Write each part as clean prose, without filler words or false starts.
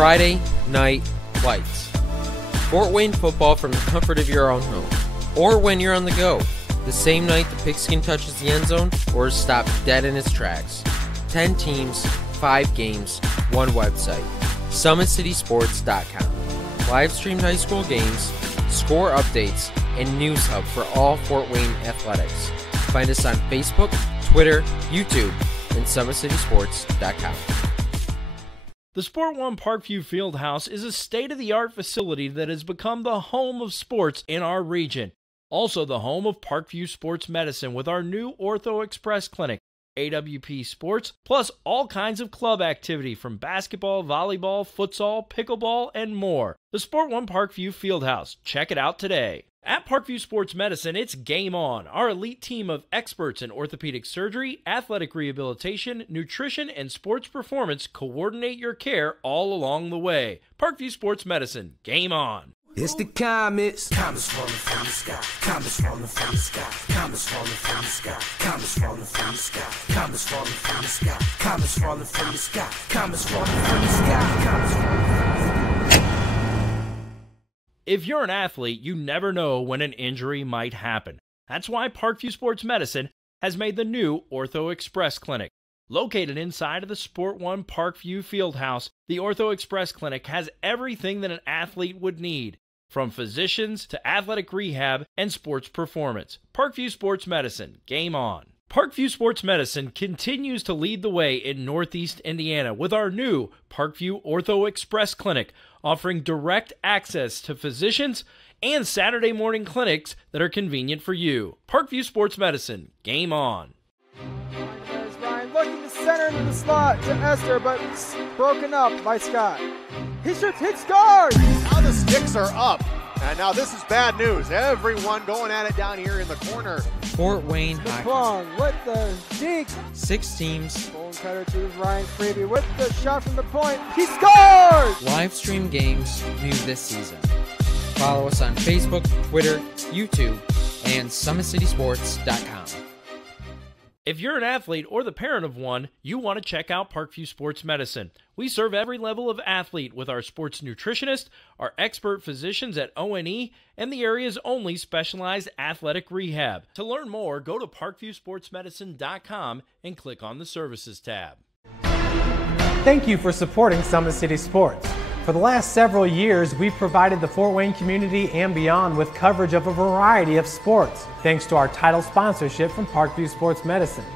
Friday Night Lights. Fort Wayne football from the comfort of your own home, or when you're on the go. The same night the pigskin touches the end zone or is stopped dead in its tracks. 10 teams, 5 games, 1 website. SummitCitySports.com. Live streamed high school games, score updates, and news hub for all Fort Wayne athletics. Find us on Facebook, Twitter, YouTube, and SummitCitySports.com. The Sport One Parkview Fieldhouse is a state-of-the-art facility that has become the home of sports in our region. Also the home of Parkview Sports Medicine with our new Ortho Express Clinic, AWP Sports, plus all kinds of club activity from basketball, volleyball, futsal, pickleball, and more. The Sport One Parkview Fieldhouse. Check it out today. At Parkview Sports Medicine, it's game on. Our elite team of experts in orthopedic surgery, athletic rehabilitation, nutrition, and sports performance coordinate your care all along the way. Parkview Sports Medicine, game on. It's the comets. Comets falling from the sky. Comets falling from the sky. Comets falling from the sky. Comets falling from the sky. Comets falling from the sky. Comets falling from the sky. Comets falling from the sky. Comets falling from the sky. If you're an athlete, you never know when an injury might happen. That's why Parkview Sports Medicine has made the new Ortho Express Clinic. Located inside of the Sport One Parkview Fieldhouse, the Ortho Express Clinic has everything that an athlete would need, from physicians to athletic rehab and sports performance. Parkview Sports Medicine, game on. Parkview Sports Medicine continues to lead the way in Northeast Indiana with our new Parkview Ortho Express Clinic, offering direct access to physicians and Saturday morning clinics that are convenient for you. Parkview Sports Medicine, game on. There's Ryan looking to center into the slot to Esther, but it's broken up by Scott. He shoots, hit, scores! Now the sticks are up. And now this is bad news. Everyone going at it down here in the corner. Fort Wayne Hockey. McClung with the deke. 6 teams. Bone cutter to Ryan Freeby with the shot from the point. He scores! Live stream games new this season. Follow us on Facebook, Twitter, YouTube, and SummitCitySports.com. If you're an athlete or the parent of one, you want to check out Parkview Sports Medicine. We serve every level of athlete with our sports nutritionist, our expert physicians at O&E, and the area's only specialized athletic rehab. To learn more, go to parkviewsportsmedicine.com and click on the Services tab. Thank you for supporting Summit City Sports. For the last several years, we've provided the Fort Wayne community and beyond with coverage of a variety of sports, thanks to our title sponsorship from Parkview Sports Medicine.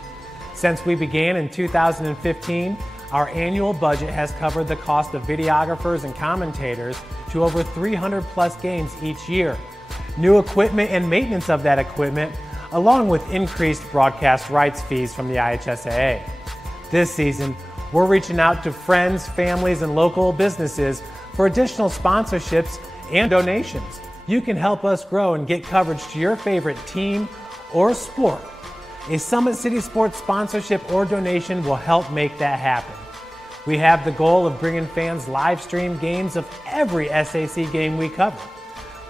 Since we began in 2015, our annual budget has covered the cost of videographers and commentators to over 300 plus games each year. New equipment and maintenance of that equipment, along with increased broadcast rights fees from the IHSAA. This season, we're reaching out to friends, families, and local businesses for additional sponsorships and donations. You can help us grow and get coverage to your favorite team or sport. A Summit City Sports sponsorship or donation will help make that happen. We have the goal of bringing fans live stream games of every SAC game we cover.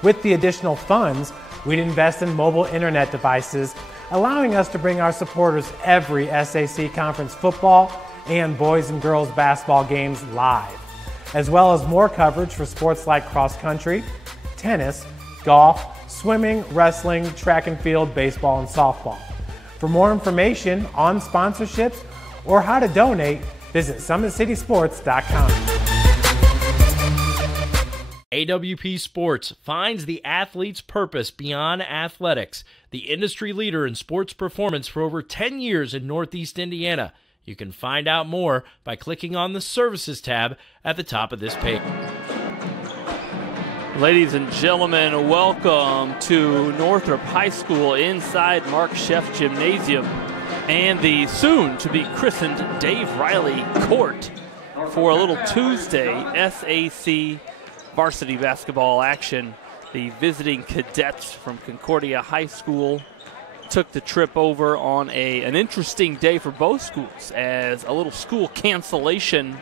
With the additional funds, we'd invest in mobile internet devices, allowing us to bring our supporters every SAC conference football and boys and girls basketball games live, as well as more coverage for sports like cross country, tennis, golf, swimming, wrestling, track and field, baseball, and softball. For more information on sponsorships or how to donate, visit SummitCitySports.com. AWP Sports finds the athlete's purpose beyond athletics, the industry leader in sports performance for over 10 years in Northeast Indiana. You can find out more by clicking on the Services tab at the top of this page. Ladies and gentlemen, welcome to Northrop High School inside Mark Sheff Gymnasium and the soon-to-be christened Dave Riley Court for a little Tuesday SAC varsity basketball action. The visiting cadets from Concordia High School took the trip over on an interesting day for both schools, as a little school cancellation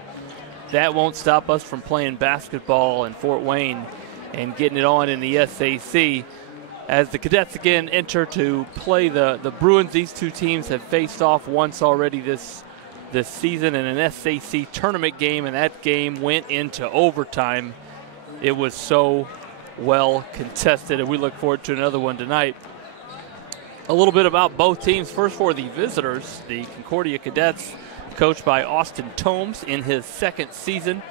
that won't stop us from playing basketball in Fort Wayne and getting it on in the SAC. As the cadets again enter to play the Bruins, these two teams have faced off once already this this season in an SAC tournament game, and that game went into overtime. It was so well contested, and we look forward to another one tonight. A little bit about both teams. First, for the visitors, the Concordia Cadets, coached by Austin Tomes in his second season.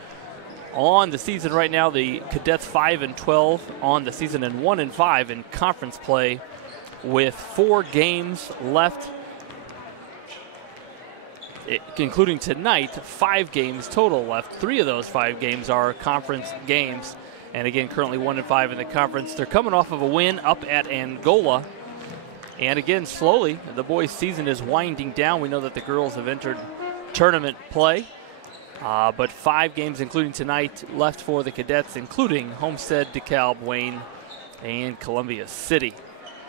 On the season right now, the Cadets 5-12 on the season and 1-5 in conference play with 4 games left, including tonight, 5 games total left. 3 of those 5 games are conference games, and again, currently 1-5 in the conference. They're coming off of a win up at Angola. And again, slowly, the boys' season is winding down. We know that the girls have entered tournament play, but 5 games, including tonight, left for the Cadets, including Homestead, DeKalb, Wayne, and Columbia City,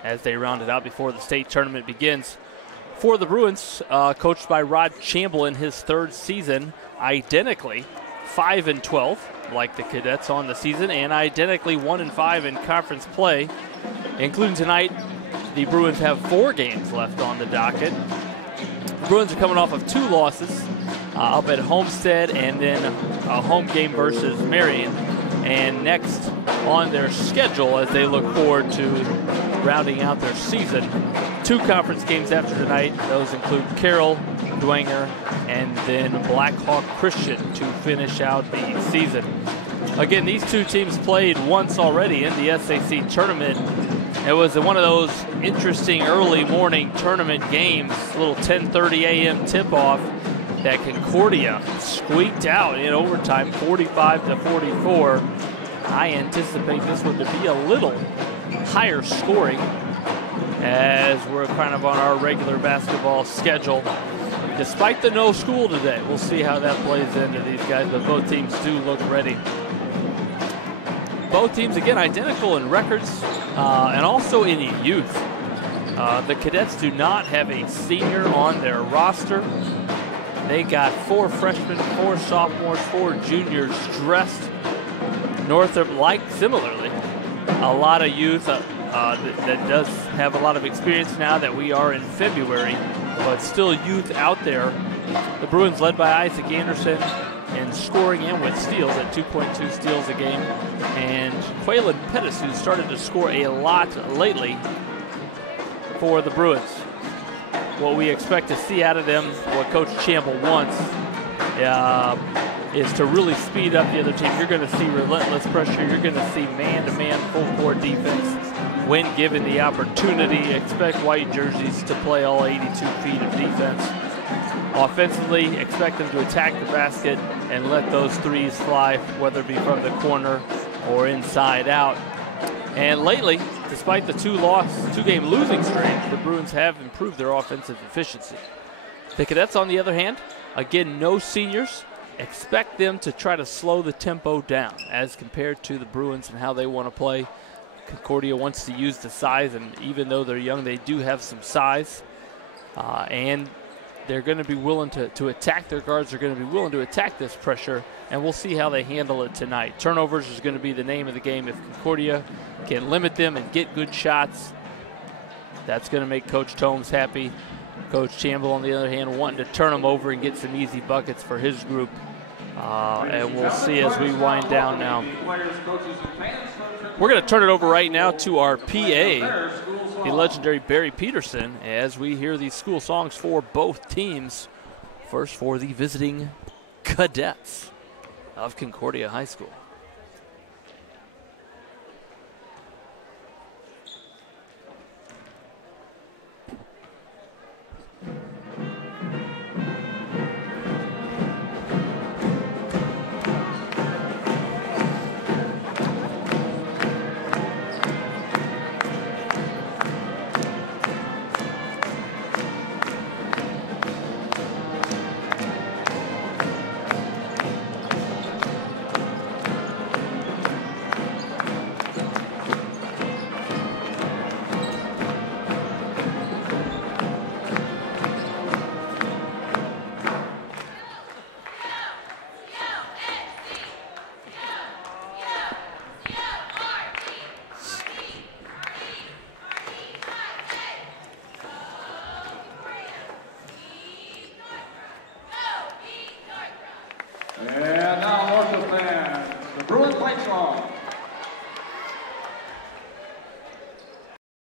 as they round it out before the state tournament begins. For the Bruins, coached by Rod Chamble in his 3rd season, identically 5-12, like the Cadets on the season, and identically 1-5 in conference play, including tonight. The Bruins have 4 games left on the docket. The Bruins are coming off of 2 losses up at Homestead and then a home game versus Marion. And next on their schedule, as they look forward to rounding out their season, 2 conference games after tonight. Those include Carroll, Dwenger, and then Blackhawk Christian to finish out the season. Again, these 2 teams played once already in the SAC tournament. It was one of those interesting early morning tournament games, a little 10:30 a.m. tip-off that Concordia squeaked out in overtime, 45-44. I anticipate this one to be a little higher scoring as we're kind of on our regular basketball schedule. Despite the no school today, we'll see how that plays into these guys, but both teams do look ready. Both teams, again, identical in records and also in youth. The Cadets do not have a senior on their roster. They got 4 freshmen, 4 sophomores, 4 juniors dressed. Northrop, like similarly, a lot of youth that does have a lot of experience now that we are in February, but still youth out there. The Bruins led by Isaac Anderson in scoring and with steals at 2.2 steals a game. And Quaylen Pettis, who started to score a lot lately for the Bruins. What we expect to see out of them, what Coach Chamble wants, is to really speed up the other team. You're going to see relentless pressure. You're going to see man-to-man full-court defense when given the opportunity. Expect white jerseys to play all 82 feet of defense. Offensively, expect them to attack the basket and let those threes fly, whether it be from the corner or inside out. And lately, despite the 2-game losing streak, the Bruins have improved their offensive efficiency. The Cadets, on the other hand, again, no seniors. Expect them to try to slow the tempo down as compared to the Bruins and how they want to play. Concordia wants to use the size, and even though they're young, they do have some size. And they're going to be willing to attack. Their guards are going to be willing to attack this pressure, and we'll see how they handle it tonight. Turnovers is going to be the name of the game. If Concordia can limit them and get good shots, that's going to make Coach Tomes happy. Coach Chamble, on the other hand, wanting to turn them over and get some easy buckets for his group. And we'll see as we wind down now. We're going to turn it over right now to our PA, the legendary Barry Peterson, as we hear these school songs for both teams. First for the visiting Cadets of Concordia High School.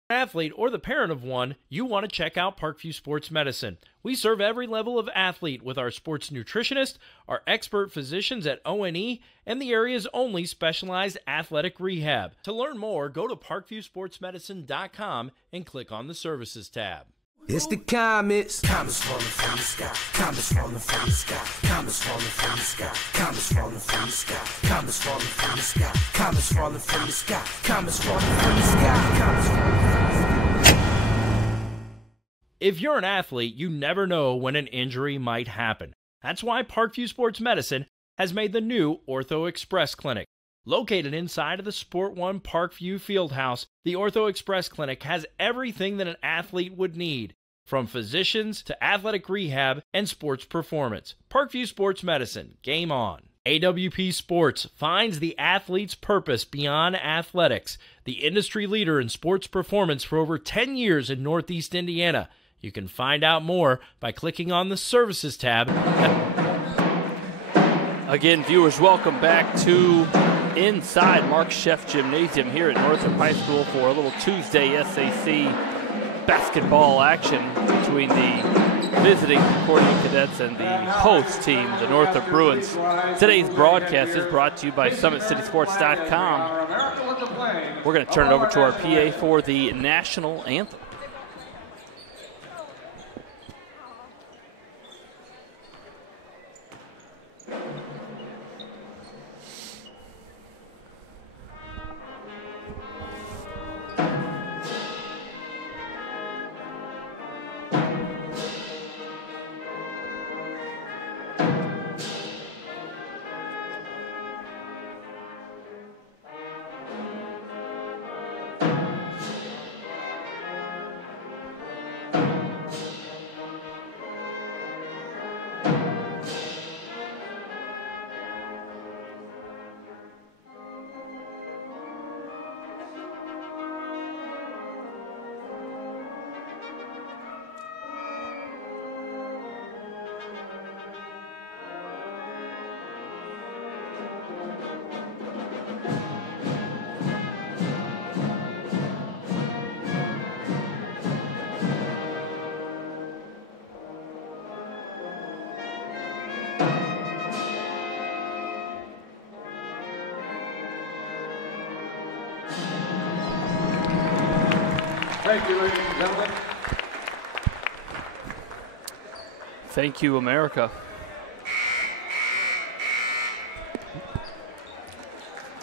Athlete or the parent of one, you want to check out Parkview Sports Medicine. We serve every level of athlete with our sports nutritionist, our expert physicians at O&E, and the area's only specialized athletic rehab. To learn more, go to parkviewsportsmedicine.com and click on the Services tab. It's the comets. Comets falling from the sky. Comets falling from the sky. Comets falling from the sky. Comets falling from the sky. Comets falling from the sky. Comets falling from the sky. Comets falling from the sky. Comets falling from the sky. If you're an athlete, you never know when an injury might happen. That's why Parkview Sports Medicine has made the new Ortho Express Clinic. Located inside of the Sport One Parkview Fieldhouse, the Ortho Express Clinic has everything that an athlete would need, from physicians to athletic rehab and sports performance. Parkview Sports Medicine, game on. AWP Sports finds the athlete's purpose beyond athletics. The industry leader in sports performance for over 10 years in Northeast Indiana. You can find out more by clicking on the Services tab. Again, viewers, welcome back to inside Mark Sheff Gymnasium here at Northrop High School for a little Tuesday SAC basketball action between the visiting Concordia Cadets and the host team, the Northrop Bruins. Today's broadcast is brought to you by SummitCitySports.com. We're going to turn it over to our PA for the national anthem. Thank you, ladies and gentlemen. Thank you, America.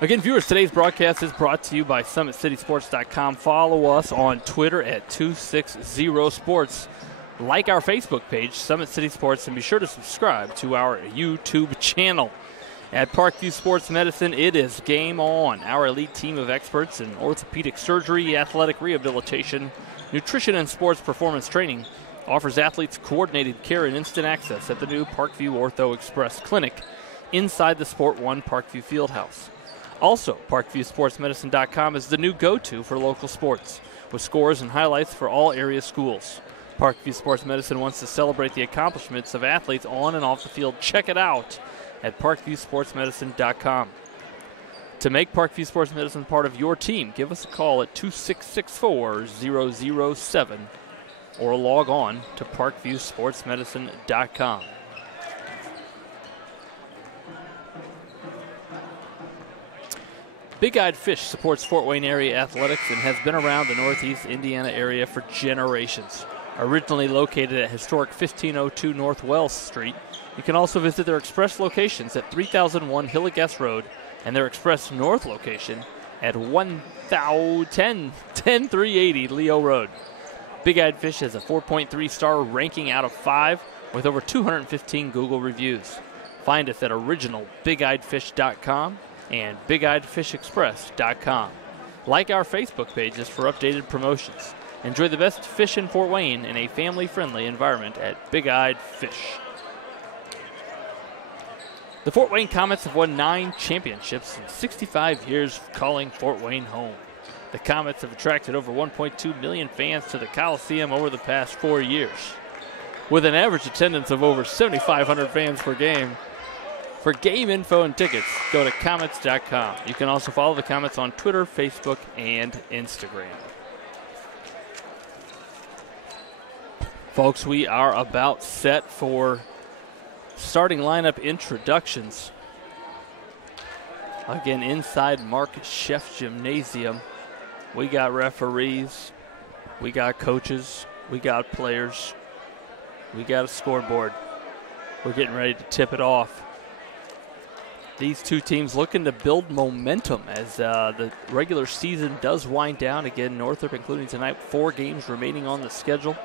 Again, viewers, today's broadcast is brought to you by SummitCitySports.com. Follow us on Twitter at 260sports. Like our Facebook page, Summit City Sports, and be sure to subscribe to our YouTube channel. At Parkview Sports Medicine, it is game on. Our elite team of experts in orthopedic surgery, athletic rehabilitation, nutrition, and sports performance training offers athletes coordinated care and instant access at the new Parkview Ortho Express Clinic inside the Sport One Parkview Fieldhouse. Also, ParkviewSportsMedicine.com is the new go-to for local sports, with scores and highlights for all area schools. Parkview Sports Medicine wants to celebrate the accomplishments of athletes on and off the field. Check it out at ParkviewSportsMedicine.com. To make Parkview Sports Medicine part of your team, give us a call at 2664007 or log on to ParkviewSportsMedicine.com. Big Eyed Fish supports Fort Wayne area athletics and has been around the Northeast Indiana area for generations. Originally located at historic 1502 North Wells Street, you can also visit their express locations at 3001 Hilligas Road and their express north location at 10380 Leo Road. Big Eyed Fish has a 4.3 star ranking out of 5 with over 215 Google reviews. Find us at originalbigeyedfish.com and bigeyedfishexpress.com. Like our Facebook pages for updated promotions. Enjoy the best fish in Fort Wayne in a family-friendly environment at Big Eyed Fish. The Fort Wayne Komets have won 9 championships in 65 years of calling Fort Wayne home. The Komets have attracted over 1.2 million fans to the Coliseum over the past 4 years. With an average attendance of over 7,500 fans per game, For game info and tickets, go to Comets.com. You can also follow the Comets on Twitter, Facebook, and Instagram. Folks, we are about set for starting lineup introductions. Again, inside Mark Sheff Gymnasium, we got referees, we got coaches, we got players, we got a scoreboard. We're getting ready to tip it off. These two teams looking to build momentum as the regular season does wind down. Again, Northrop, including tonight, 4 games remaining on the schedule.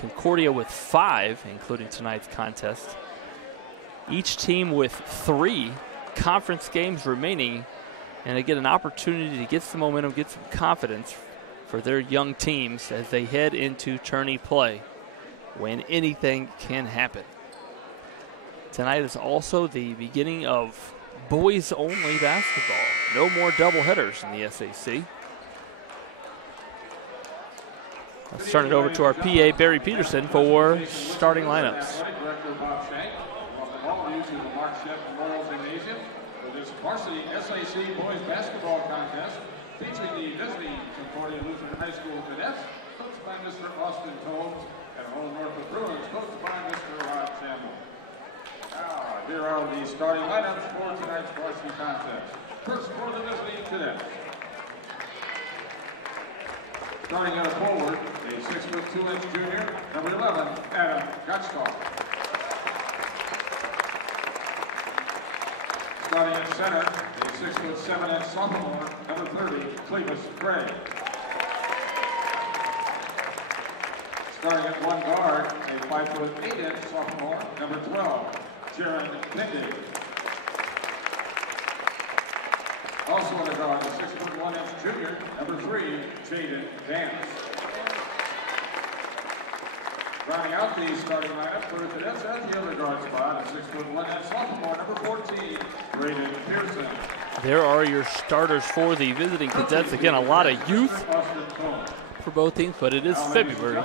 Concordia with 5, including tonight's contest. Each team with 3 conference games remaining, and again, an opportunity to get some momentum, get some confidence for their young teams as they head into tourney play, when anything can happen. Tonight is also the beginning of boys-only basketball. No more doubleheaders in the SAC. Let's turn it over to our PA, Barry Peterson, for starting lineups. Varsity SAC boys basketball contest featuring the visiting Concordia Lutheran High School cadets, coached by Mr. Austin Tomes, and Old Northrop Bruins, coached by Mr. Rod Samuel. Now, here are the starting lineups for tonight's varsity contest. First for the visiting cadets. Starting at a forward, a 6'2" junior, number 11, Adam Gotchkov. Starting at center, a 6'7" sophomore, number 30, Clevis Gray. Starting at one guard, a 5'8" sophomore, number 12, Jaron Pindy. Also on the guard, a 6'1" junior, number 3, Jaden Vance. Rounding out the starting lineup for the cadets at the other guard spot, a 6'1" sophomore, number 14, Braden Pearson. There are your starters for the visiting cadets. Again, a lot of youth for both teams, but it is February,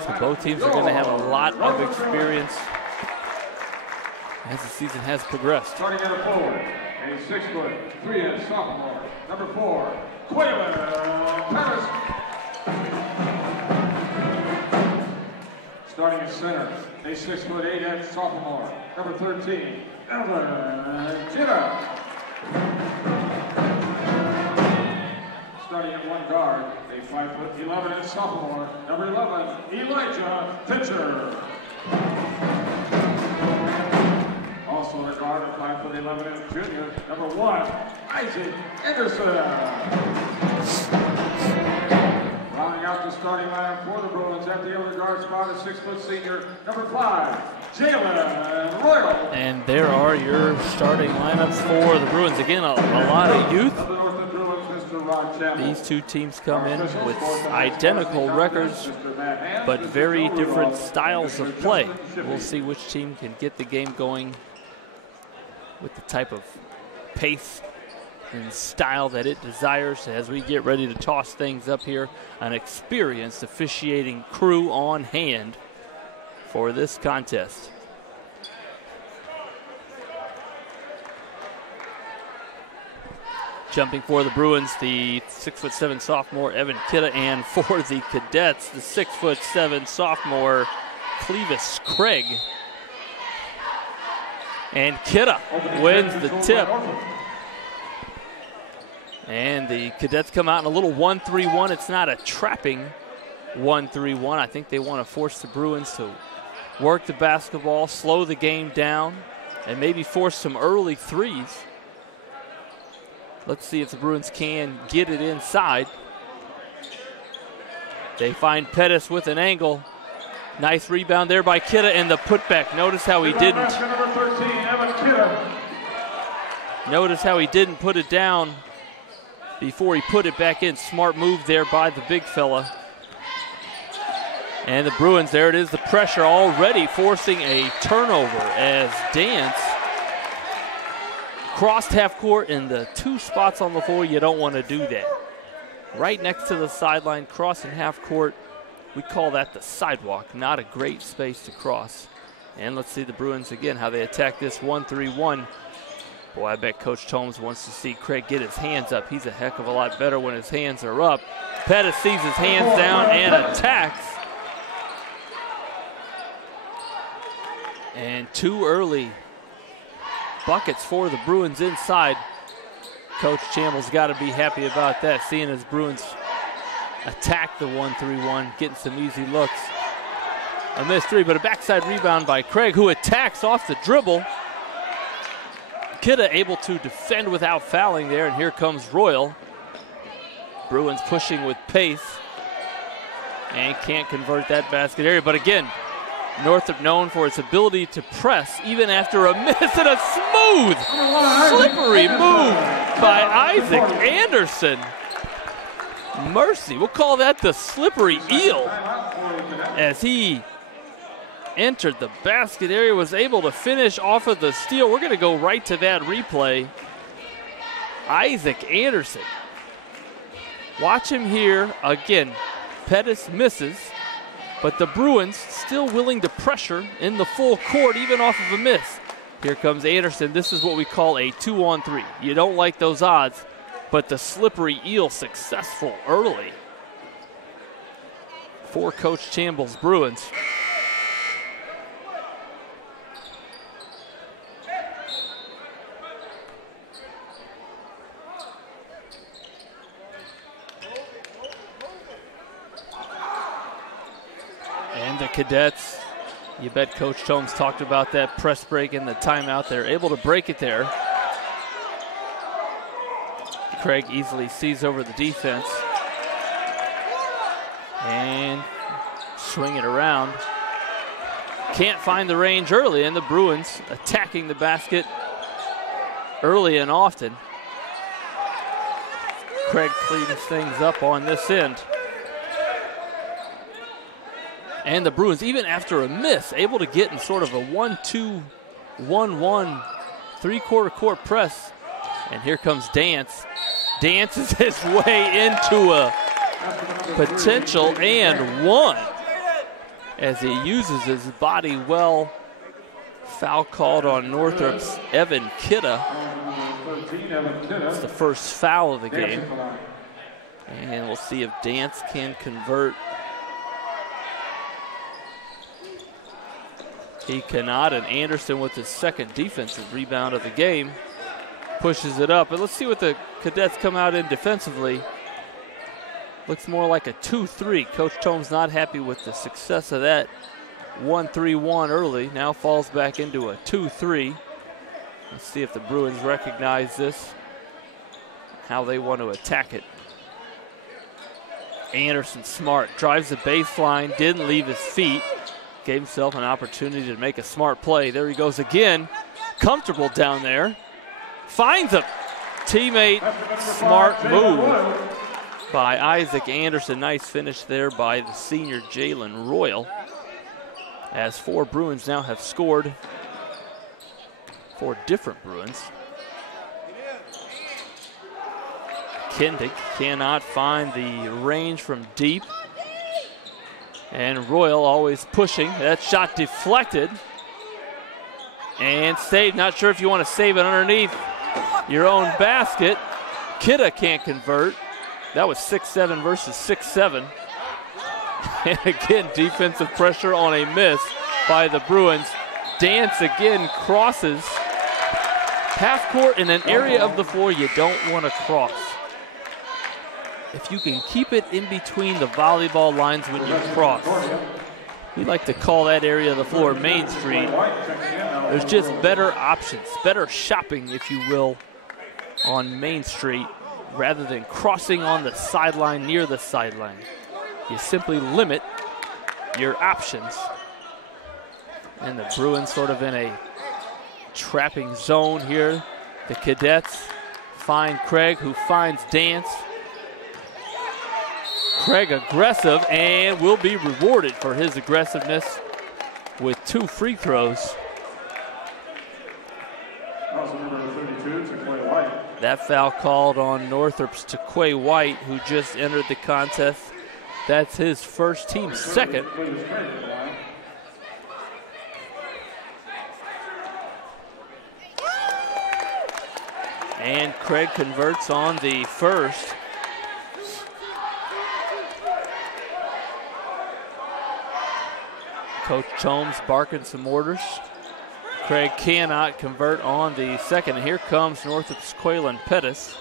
so both teams are going to have a lot of experience as the season has progressed. Starting at a forward, a 6'3" sophomore, number 4, Quaylen Paris. Starting at center, a 6'8" sophomore, number 13, Evelyn Chitta. Starting at one guard, a 5'11" sophomore, number 11, Elijah Fincher. Also on the guard, a 5'11" junior, number 1, Isaac Anderson. Rounding out the starting lineup for the Bruins at the other guard spot, a 6' senior, number 5, Jalen Royal. And there are your starting lineups for the Bruins. Again, a lot of youth. These two teams come in with identical records, but very different styles of play. We'll see which team can get the game going with the type of pace and style that it desires as we get ready to toss things up here. An experienced officiating crew on hand for this contest. Jumping for the Bruins, the 6'7" sophomore Evan Kitta, and for the cadets, the 6'7" sophomore Clevis Craig. And Kitta wins the tip. And the cadets come out in a little 1-3-1. It's not a trapping 1-3-1. I think they want to force the Bruins to work the basketball, slow the game down, and maybe force some early threes. Let's see if the Bruins can get it inside. They find Pettis with an angle. Nice rebound there by Kitta, and the putback. Notice how he didn't. Notice how he didn't put it down before he put it back in. Smart move there by the big fella. And the Bruins, there it is, the pressure already forcing a turnover as Dance crossed half court in the 2 spots on the floor. You don't want to do that. Right next to the sideline, crossing half court. We call that the sidewalk. Not a great space to cross. And let's see the Bruins again, how they attack this 1-3-1. Boy, I bet Coach Tomes wants to see Craig get his hands up. He's a heck of a lot better when his hands are up. Pettis sees his hands down and attacks. And 2 early buckets for the Bruins inside. Coach Chamble's got to be happy about that, seeing his Bruins attack the 1-3-1, getting some easy looks. A missed 3, but a backside rebound by Craig, who attacks off the dribble. Kidda able to defend without fouling there, and here comes Royal. Bruins pushing with pace and can't convert that basket area. But again, Northrop known for its ability to press even after a miss, and a smooth, slippery move by Isaac Anderson. Mercy, we'll call that the slippery eel, as he entered the basket area, was able to finish off of the steal. We're going to go right to that replay. Isaac Anderson. Watch him here again. Pettis misses, but the Bruins still willing to pressure in the full court, even off of a miss. Here comes Anderson. This is what we call a 2-on-3. You don't like those odds, but the slippery eel successful early for Coach Chamble's Bruins. And the Cadets, you bet Coach Tomes talked about that press break and the timeout. They're able to break it there. Craig easily sees over the defense and swing it around. Can't find the range early, and the Bruins attacking the basket early and often. Craig cleans things up on this end. And the Bruins, even after a miss, able to get in sort of a 1-2-1-1 three-quarter court press. And here comes Dance. Dances his way into a potential and one as he uses his body well. Foul called on Northrop's Evan Kidda. It's the first foul of the game. And we'll see if Dance can convert. He cannot, and Anderson with his second defensive rebound of the game pushes it up. But let's see what the Cadets come out in defensively. Looks more like a 2-3. Coach Tomes not happy with the success of that 1-3-1 early. Now falls back into a 2-3. Let's see if the Bruins recognize this, how they want to attack it. Anderson smart, drives the baseline, didn't leave his feet. Gave himself an opportunity to make a smart play. There he goes again. Comfortable down there. Finds a teammate. Smart move by Isaac Anderson. Nice finish there by the senior Jalen Royal. As 4 Bruins now have scored. 4 different Bruins. Kindig cannot find the range from deep. And Royal always pushing. That shot deflected. And saved. Not sure if you want to save it underneath your own basket. Kidda can't convert. That was 6-7 versus 6-7. And again, defensive pressure on a miss by the Bruins. Dance again crosses half court in an area of the floor you don't want to cross. If you can keep it in between the volleyball lines when you cross. We like to call that area of the floor Main Street. There's just better options, better shopping, if you will, on Main Street rather than crossing on the sideline, near the sideline. You simply limit your options. And the Bruins sort of in a trapping zone here. The Cadets find Craig, who finds Dance. Craig aggressive and will be rewarded for his aggressiveness with 2 free throws. That foul called on Northrop's Taquay White, who just entered the contest. That's his first, team second. And Craig converts on the first. Coach Tomes barking some orders. Craig cannot convert on the second. And here comes Northrop's Quaylen Pettis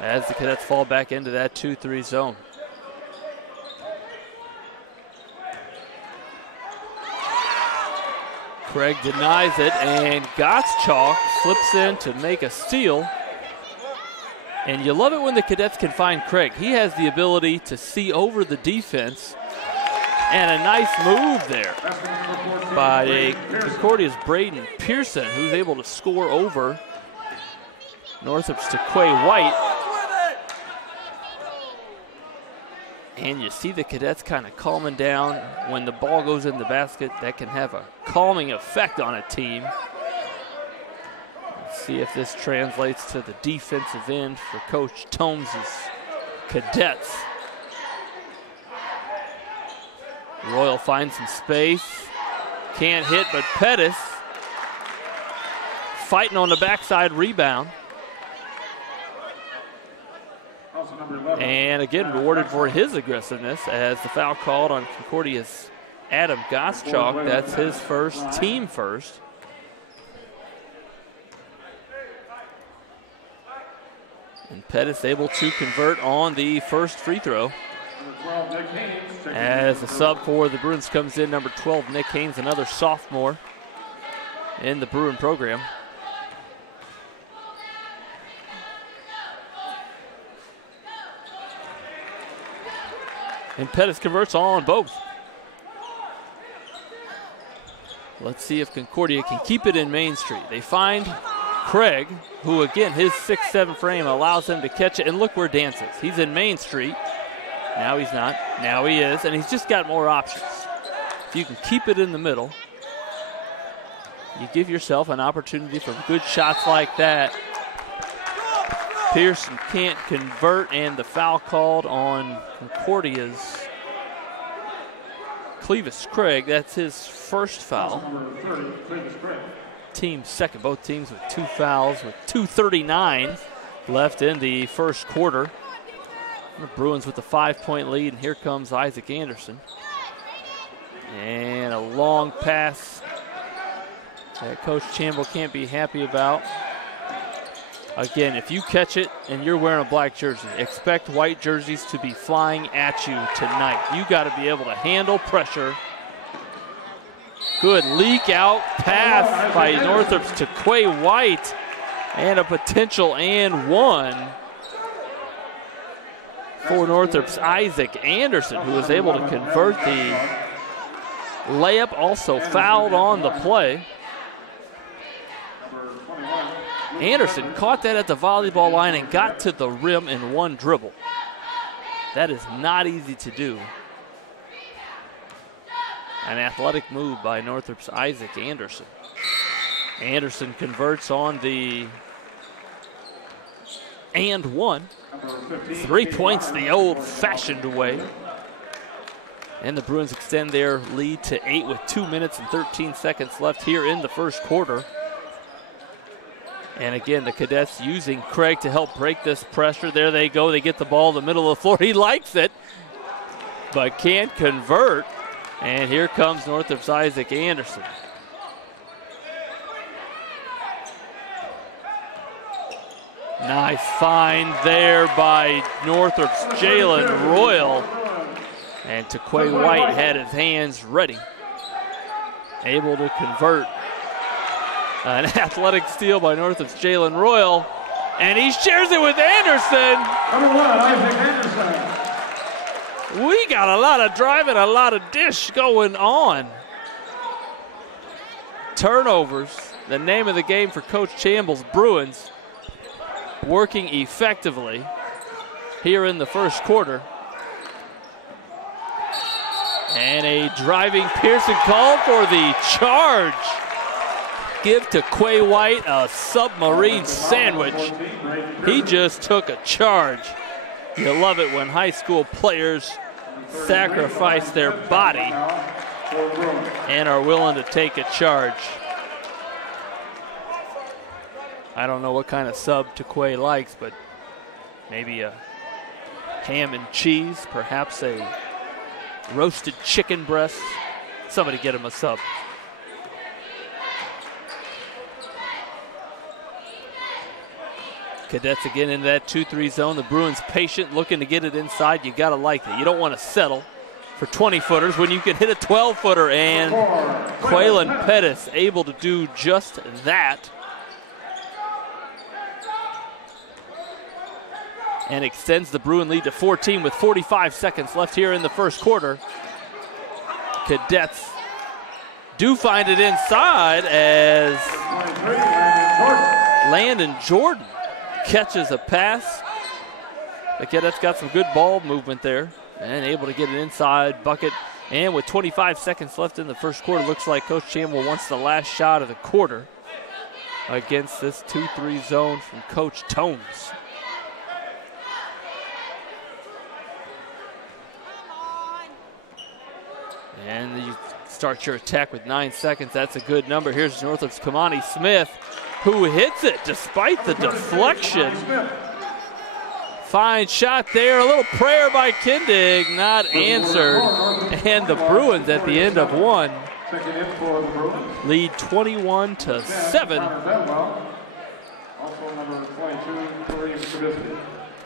as the Cadets fall back into that 2-3 zone. Craig denies it, and Gottschalk slips in to make a steal. And you love it when the Cadets can find Craig. He has the ability to see over the defense, and a nice move there by Concordia's Braden Pearson, who's able to score over Northrop's Taquay White. And you see the Cadets kind of calming down. When the ball goes in the basket, that can have a calming effect on a team. Let's see if this translates to the defensive end for Coach Tomes' Cadets. Royal finds some space. Can't hit, but Pettis fighting on the backside rebound. And again, rewarded for his aggressiveness as the foul called on Concordia's Adam Gottschalk. That's his first, team first. And Pettis able to convert on the first free throw. As the sub for the Bruins comes in, number 12, Nick Haynes, another sophomore in the Bruin program. And Pettis converts on both. Let's see if Concordia can keep it in Main Street. They find Craig, who again, his 6'7" frame allows him to catch it. And look where Dance is. He's in Main Street. Now he's not. Now he is. And he's just got more options. If you can keep it in the middle, you give yourself an opportunity for good shots like that. Pearson can't convert, and the foul called on Concordia's Clevis Craig. That's his first foul. Team second, both teams with 2 fouls with 2:39 left in the first quarter. The Bruins with a 5-point lead, and here comes Isaac Anderson. And a long pass that Coach Chamble can't be happy about. Again, if you catch it and you're wearing a black jersey, expect white jerseys to be flying at you tonight. You got to be able to handle pressure. Good leak out pass by Northrop's Taquay White, and a potential and one for Northrop's Isaac Anderson, who was able to convert the layup, also fouled on the play. Anderson caught that at the volleyball line and got to the rim in one dribble. That is not easy to do. An athletic move by Northrop's Isaac Anderson. Anderson converts on the and one. 3 points the old-fashioned way. And the Bruins extend their lead to 8 with 2 minutes and 13 seconds left here in the first quarter. And again, the Cadets using Craig to help break this pressure. There they go. They get the ball in the middle of the floor. He likes it, but can't convert. And here comes Northrop's Isaac Anderson. Nice find there by Northrop's Jalen Royal. And Taquay White had his hands ready. Able to convert. An athletic steal by Northrop's Jalen Royal. And he shares it with Anderson. Number 1, Isaac Anderson. We got a lot of drive and a lot of dish going on. Turnovers, the name of the game for Coach Chamble's Bruins, working effectively here in the first quarter. And a driving Pearson call for the charge. Give to Quay White a submarine sandwich. He just took a charge. You love it when high school players sacrifice their body and are willing to take a charge. I don't know what kind of sub Tequay likes, but maybe a ham and cheese, perhaps a roasted chicken breast. Somebody get him a sub. Cadets again in that 2-3 zone. The Bruins patient, looking to get it inside. You got to like it. You don't want to settle for 20-footers when you can hit a 12-footer. And Quaylen Pettis able to do just that. And extends the Bruin lead to 14 with 45 seconds left here in the first quarter. Cadets do find it inside as Landon Jordan catches a pass. The Cadets got some good ball movement there and able to get an inside bucket. And with 25 seconds left in the first quarter, looks like Coach Chamble wants the last shot of the quarter against this 2-3 zone from Coach Tones. And you start your attack with 9 seconds. That's a good number. Here's Northrop's Kamani Smith, who hits it despite the deflection. Fine shot there. A little prayer by Kindig, not answered. And the Bruins at the end of one lead 21-7.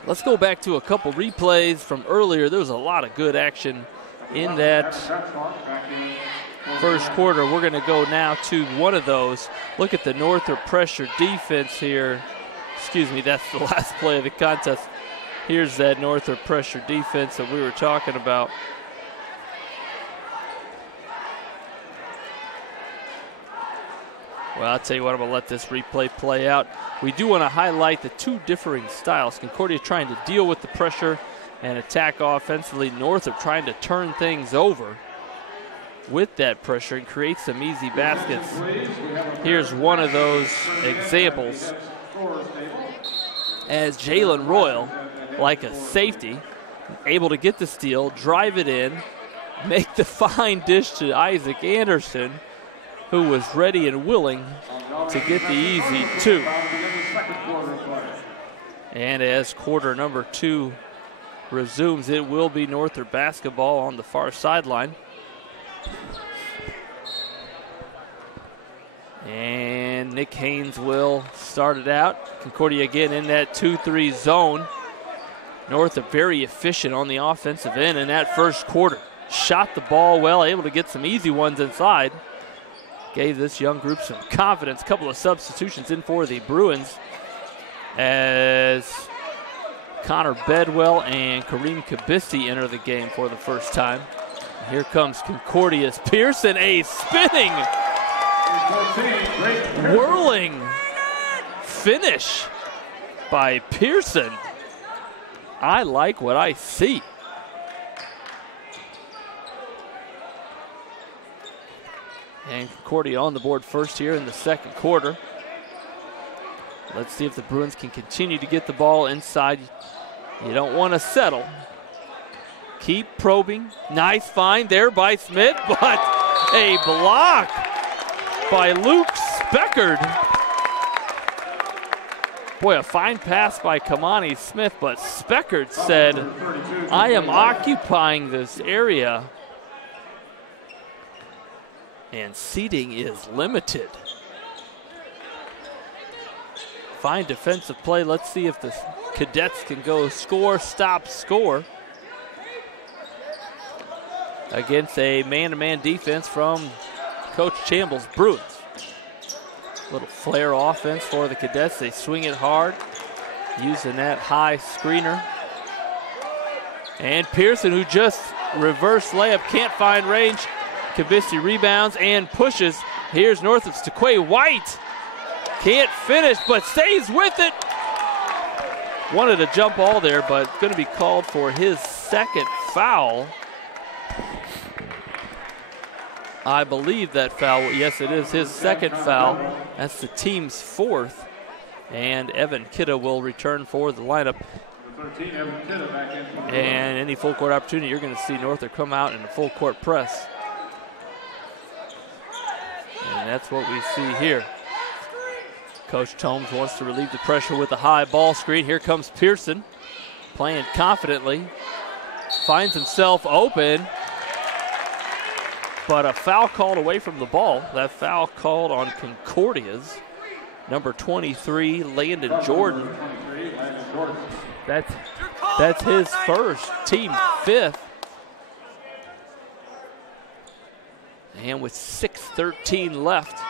Let's go back to a couple replays from earlier. There was a lot of good action in that first quarter. We're going to go now to one of those. Look at the Northrop pressure defense here. Excuse me, that's the last play of the contest. Here's that Northrop pressure defense that we were talking about. Well, I'll tell you what, I'm going to let this replay play out. We do want to highlight the two differing styles. Concordia trying to deal with the pressure and attack offensively. Northrop trying to turn things over with that pressure and create some easy baskets. Here's one of those examples as Jalen Royal, like a safety, able to get the steal, drive it in, make the fine dish to Isaac Anderson, who was ready and willing to get the easy two. And as quarter number 2 resumes, it will be Northrop basketball on the far sideline. And Nick Haynes will start it out. Concordia again in that 2-3 zone. Northrop very efficient on the offensive end in that first quarter. Shot the ball well, able to get some easy ones inside. Gave this young group some confidence. Couple of substitutions in for the Bruins as Connor Bedwell and Kareem Kabissi enter the game for the first time. Here comes Concordia's Pearson, a spinning, whirling finish by Pearson. I like what I see. And Concordia on the board first here in the second quarter. Let's see if the Bruins can continue to get the ball inside. You don't want to settle. Keep probing. Nice find there by Smith, but a block by Luke Speckard. Boy, a fine pass by Kamani Smith, but Speckard said, I am occupying this area, and seating is limited. Fine defensive play. Let's see if the Cadets can go score, stop, score against a man-to-man defense from Coach Chamble's Bruins. Little flare offense for the Cadets. They swing it hard, using that high screener. And Pearson, who just reverse layup, can't find range. Kabissi rebounds and pushes. Here's Northrop's Tequay White. Can't finish, but stays with it. Wanted a jump ball there, but going to be called for his second foul. I believe that foul, yes, it is his second foul. That's the team's fourth. And Evan Kidda will return for the lineup. And any full court opportunity, you're going to see Northrop come out in a full court press. And that's what we see here. Coach Tomes wants to relieve the pressure with a high ball screen. Here comes Pearson, playing confidently. Finds himself open, but a foul called away from the ball. That foul called on Concordia's number 23, Landon Jordan. That's his first, team 5th. And with 6:13 left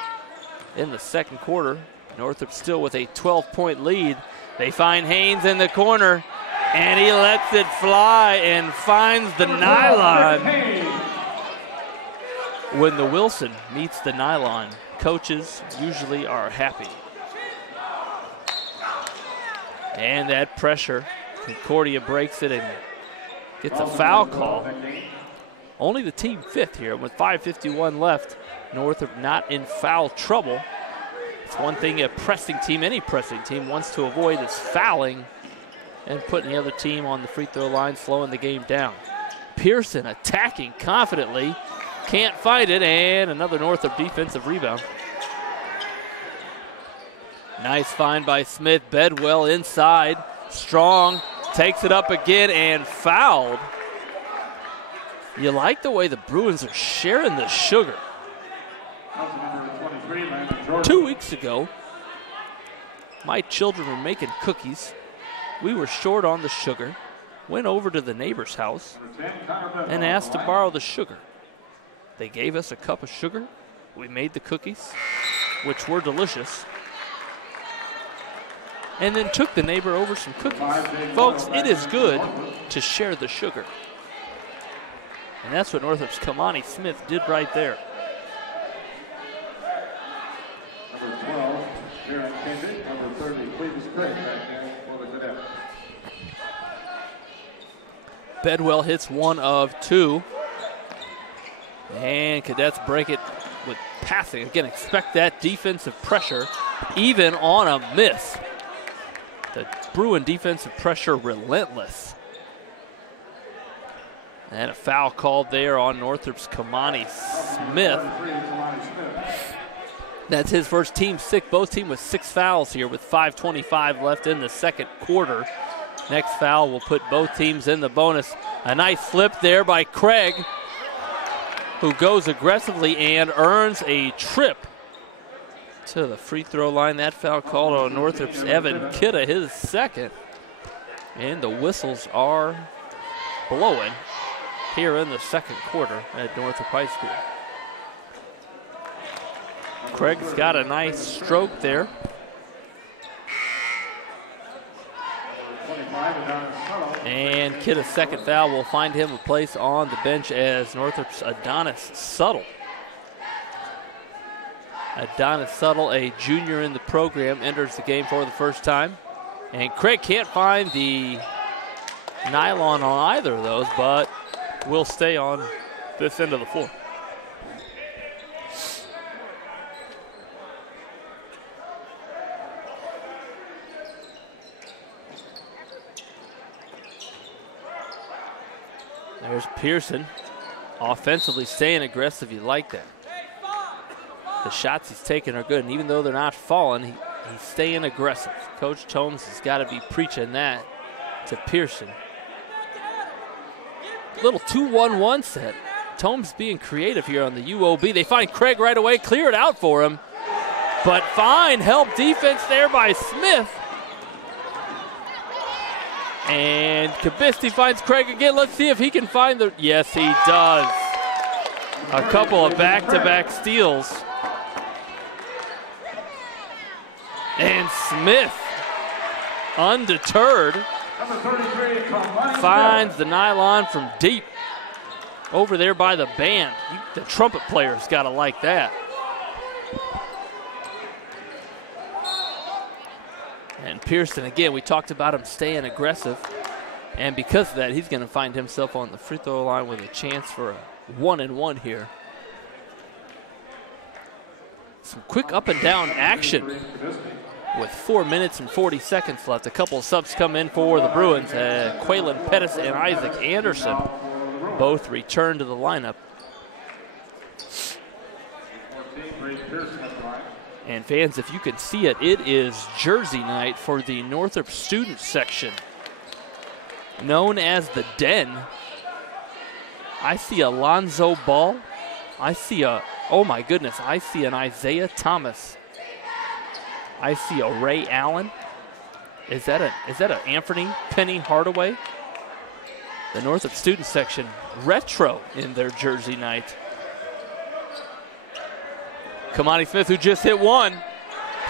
in the second quarter, Northrop still with a 12-point lead. They find Haynes in the corner, and he lets it fly and finds the nylon. When the Wilson meets the nylon, coaches usually are happy. And that pressure, Concordia breaks it and gets a foul call. Only the team 5th here with 5:51 left. Northrop not in foul trouble. It's one thing a pressing team, any pressing team, wants to avoid is fouling and putting the other team on the free throw line, slowing the game down. Pearson attacking confidently, can't find it, and another Northrop defensive rebound. Nice find by Smith. Bedwell inside, strong, takes it up again and fouled. You like the way the Bruins are sharing the sugar. 2 weeks ago, my children were making cookies. We were short on the sugar. Went over to the neighbor's house and asked to borrow the sugar. They gave us a cup of sugar. We made the cookies, which were delicious, and then took the neighbor over some cookies. Folks, it is good to share the sugar. And that's what Northrop's Kamani Smith did right there. Number 12, Aaron Kendrick. Number 30, Cletus Craig back there for the Cadets. Bedwell hits 1 of 2. And Cadets break it with passing. Again, expect that defensive pressure, even on a miss. The Bruin defensive pressure relentless. And a foul called there on Northrop's Kamani Smith. That's his first, team 6. Both teams with 6 fouls here with 5:25 left in the second quarter. Next foul will put both teams in the bonus. A nice flip there by Craig, who goes aggressively and earns a trip to the free throw line. That foul called on Northrop's Evan Kidda, his second. And the whistles are blowing here in the second quarter at Northrop High School. Craig's got a nice stroke there. And Kidda's second foul will find him a place on the bench as Northrop's Adonis Suttle. Adonis Suttle, a junior in the program, enters the game for the first time. And Craig can't find the nylon on either of those, but will stay on this end of the floor. There's Pearson, offensively staying aggressive. You like that. The shots he's taking are good, and even though they're not falling, he's staying aggressive. Coach Tomes has got to be preaching that to Pearson. Little 2-1-1 set. Tomes being creative here on the UOB. They find Craig right away, clear it out for him. But fine help defense there by Smith. And Kabisti finds Craig again. Let's see if he can find the, yes he does. A couple of back-to-back steals. And Smith, undeterred, finds the nylon from deep over there by the band. The trumpet player's got to like that. And Pearson, again, we talked about him staying aggressive. And because of that, he's going to find himself on the free throw line with a chance for a 1-and-1 here. Some quick up and down action with 4 minutes and 40 seconds left. A couple of subs come in for the Bruins. Quaylen Pettis and Isaac Anderson both return to the lineup. And fans, if you can see it, it is jersey night for the Northrop student section, known as the Den. I see Alonzo Ball. I see oh my goodness, I see an Isaiah Thomas. I see a Ray Allen. Is that an Anthony Penny Hardaway? The Northrop student section, retro in their jersey night. Kamani Smith, who just hit one,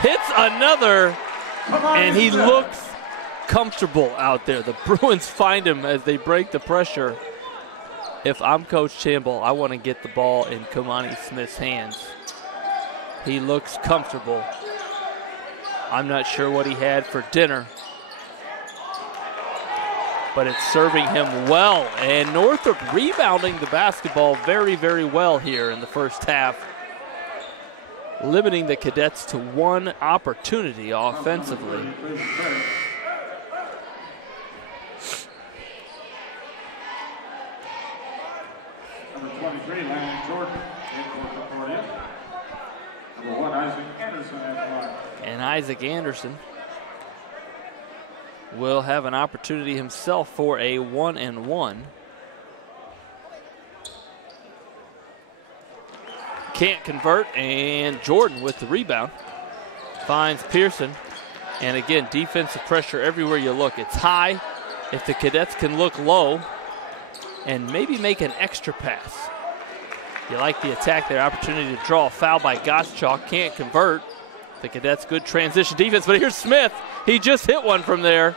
hits another, and he looks comfortable out there. The Bruins find him as they break the pressure. If I'm Coach Campbell, I want to get the ball in Kamani Smith's hands. He looks comfortable. I'm not sure what he had for dinner, but it's serving him well. And Northrop rebounding the basketball very, very well here in the first half, limiting the Cadets to one opportunity offensively. Number 23, Landon Jordan in for Concordia. Number 1, Isaac Anderson at line. And Isaac Anderson will have an opportunity himself for a 1-and-1. Can't convert, and Jordan with the rebound finds Pearson. And again, defensive pressure everywhere you look. It's high. If the Cadets can look low and maybe make an extra pass. You like the attack there. Opportunity to draw a foul by Gottschalk. Can't convert. The Cadets, good transition defense, but here's Smith. He just hit one from there.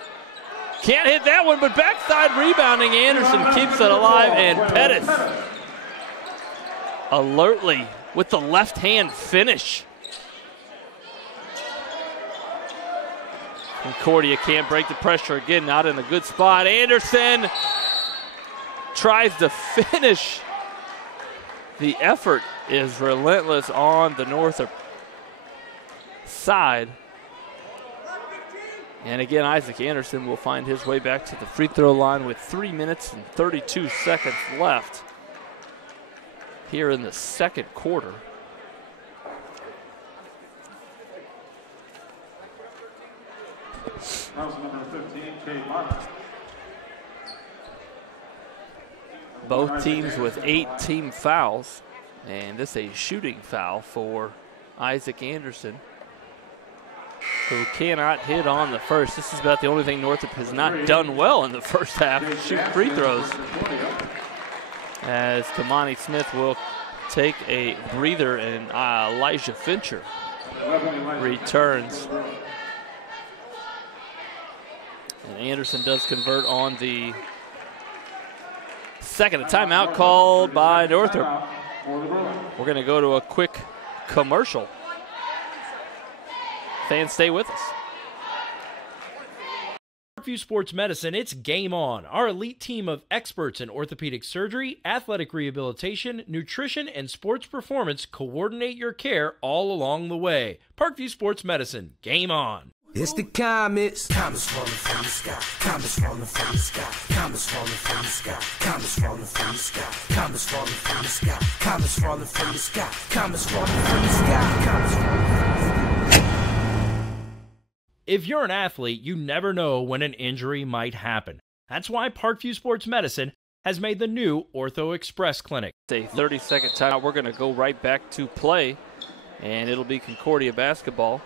Can't hit that one, but backside rebounding. Anderson keeps it alive, and Pettis alertly with the left hand finish. Concordia can't break the pressure again, not in a good spot. Anderson tries to finish. The effort is relentless on the Northrop side. And again, Isaac Anderson will find his way back to the free throw line with 3 minutes and 32 seconds left here in the second quarter. Number 15, Kate Martin. Both teams with 8 team fouls, and this is a shooting foul for Isaac Anderson, who cannot hit on the first. This is about the only thing Northrop has not done well in the first half, shoot free throws, as Kamani Smith will take a breather, and Elijah Fincher returns. And Anderson does convert on the second. A timeout called by Northrop. We're going to go to a quick commercial. Fans, stay with us. Parkview Sports Medicine, it's game on. Our elite team of experts in orthopedic surgery, athletic rehabilitation, nutrition, and sports performance coordinate your care all along the way. Parkview Sports Medicine, game on. It's the comets. Comets falling from the sky. Comets falling from the sky. Comets falling from the sky. Comets falling from the sky. Comets falling from the sky. Comets falling from the sky. Comets falling from the sky. Comets falling from the sky. If you're an athlete, you never know when an injury might happen. That's why Parkview Sports Medicine has made the new Ortho Express Clinic. It's a 30-second timeout. We're going to go right back to play, and it'll be Concordia basketball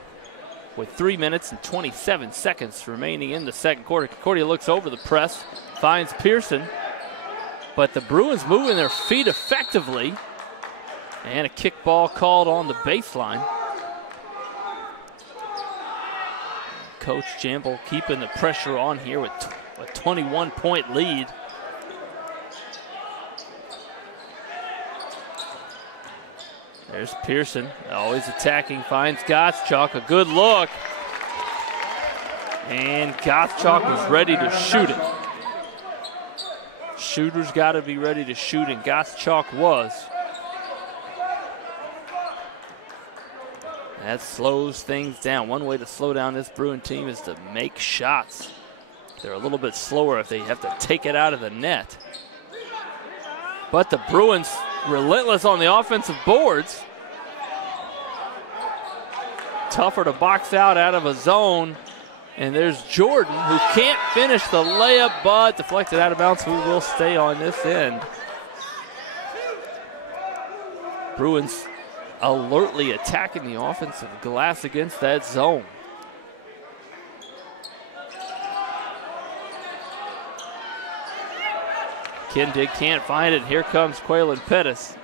with 3 minutes and 27 seconds remaining in the second quarter. Concordia looks over the press, finds Pearson, but the Bruins moving their feet effectively, and a kick ball called on the baseline. Coach Campbell keeping the pressure on here with a 21-point lead. There's Pearson, always attacking, finds Gottschalk, a good look. And Gottschalk is ready to shoot it. Shooter's got to be ready to shoot, and Gottschalk was. That slows things down. One way to slow down this Bruin team is to make shots. They're a little bit slower if they have to take it out of the net. But the Bruins relentless on the offensive boards. tougher to box out of a zone. And there's Jordan, who can't finish the layup, but deflected out of bounds, who will stay on this end. Bruins alertly attacking the offensive glass against that zone. Kindig can't find it. Here comes Quaylen Pettis.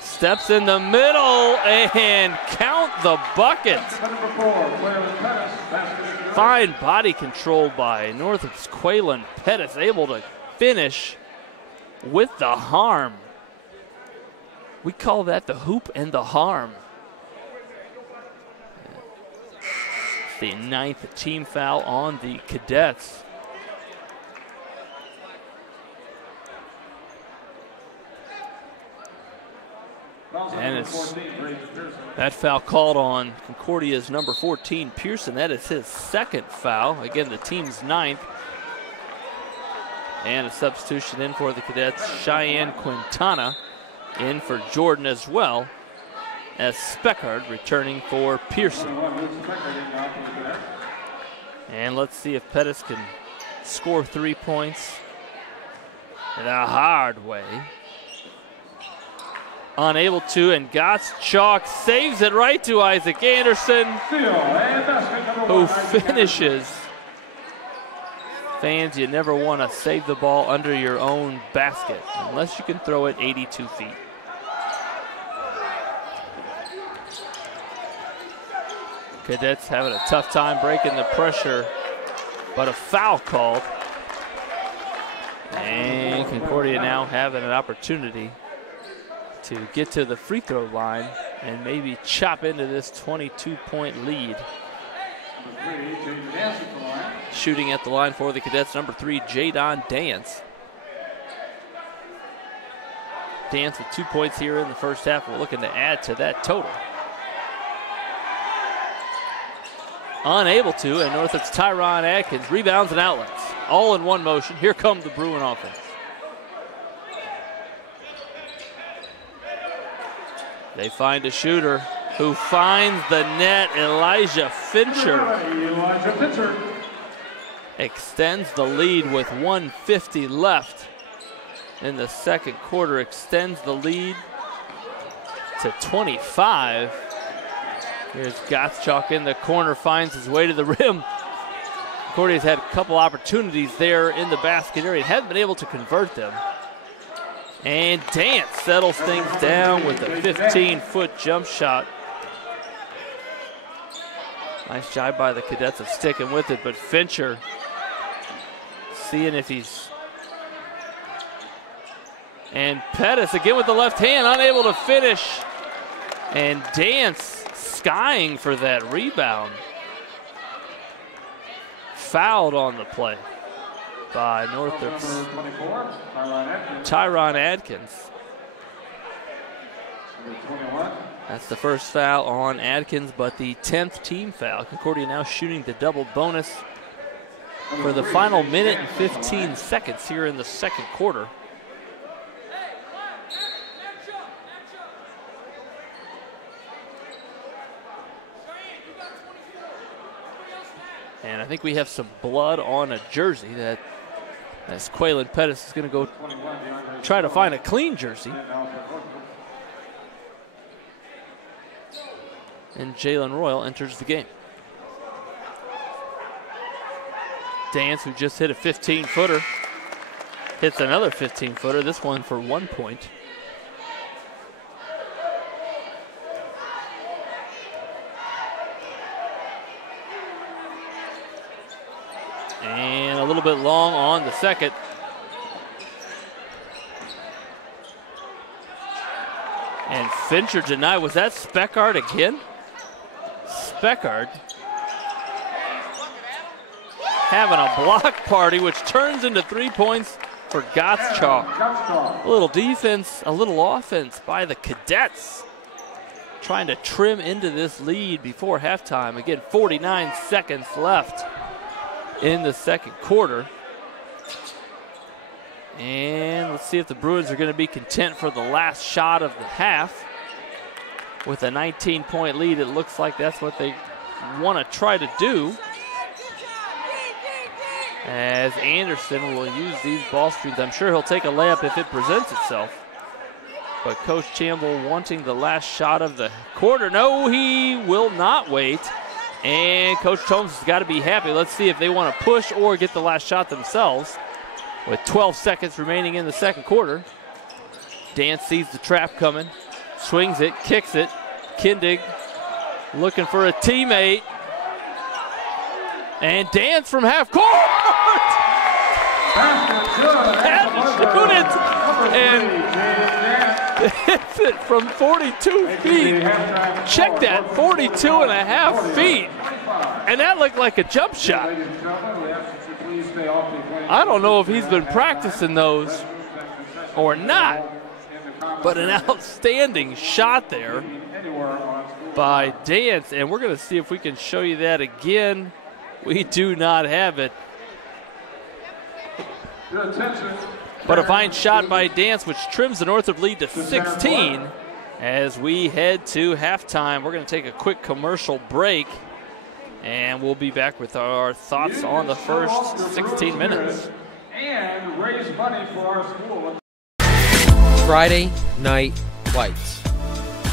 Steps in the middle and count the bucket. Fine body control by Northrop's Quaylen Pettis, able to finish with the harm. We call that the hoop and the harm. It's the 9th team foul on the Cadets. And it's that foul called on Concordia's number 14, Pearson. That is his 2nd foul. Again, the team's 9th. And a substitution in for the Cadets, Cheyenne Quintana in for Jordan as well, as Speckard returning for Pearson. And let's see if Pettis can score 3 points in a hard way. Unable to, and Gottschalk saves it right to Isaac Anderson, who finishes. Fans, you never want to save the ball under your own basket unless you can throw it 82 feet. Cadets having a tough time breaking the pressure, but a foul called. And Concordia now having an opportunity to get to the free throw line and maybe chop into this 22-point lead. Shooting at the line for the Cadets, number 3, Jadon Dance. Dance with 2 points here in the first half. We're looking to add to that total. Unable to, and Northrop's Tyron Atkins rebounds and outlets. All in one motion. Here comes the Bruin offense. They find a shooter who finds the net. Elijah Fincher extends the lead with 1:50 left in the second quarter, extends the lead to 25. Here's Gottschalk in the corner, finds his way to the rim. Concordia's had a couple opportunities there in the basket area, haven't been able to convert them. And Dance settles things down with a 15-foot jump shot. Nice job by the Cadets of sticking with it, but Fincher seeing if he's... And Pettis again with the left hand, unable to finish. And Dance skying for that rebound. Fouled on the play by Northrop's Tyron Adkins. That's the first foul on Adkins, but the 10th team foul. Concordia now shooting the double bonus for the final minute and 15 seconds here in the second quarter. And I think we have some blood on a jersey that, as Quaylen Pettis is going to go try to find a clean jersey. And Jalen Royal enters the game. Dance, who just hit a 15-footer, hits another 15-footer, this one for 1 point. And a little bit long on the second. And Fincher denied. Was that Speckard again? Speckard having a block party, which turns into 3 points for Gottschalk. A little defense, a little offense by the Cadets, trying to trim into this lead before halftime. Again, 49 seconds left in the second quarter. And let's see if the Bruins are going to be content for the last shot of the half. with a 19-point lead. It looks like that's what they want to try to do, as Anderson will use these ball screens. I'm sure he'll take a layup if it presents itself. But Coach Campbell wanting the last shot of the quarter. No, he will not wait. And Coach Holmes has got to be happy. Let's see if they want to push or get the last shot themselves. With 12 seconds remaining in the second quarter. Dance sees the trap coming, swings it, kicks it. Kindig looking for a teammate. And Dance from half court! Had to shoot it! And hits it from 42 feet. Check that, 42 and a half feet. And that looked like a jump shot. I don't know if he's been practicing those or not, but an outstanding shot there by Dance. And we're going to see if we can show you that again. We do not have it. But a fine shot by Dance, which trims the Northrop lead to 16 as we head to halftime. We're going to take a quick commercial break, and we'll be back with our thoughts on the first 16 minutes. And raise money for our school. Friday Night Lights.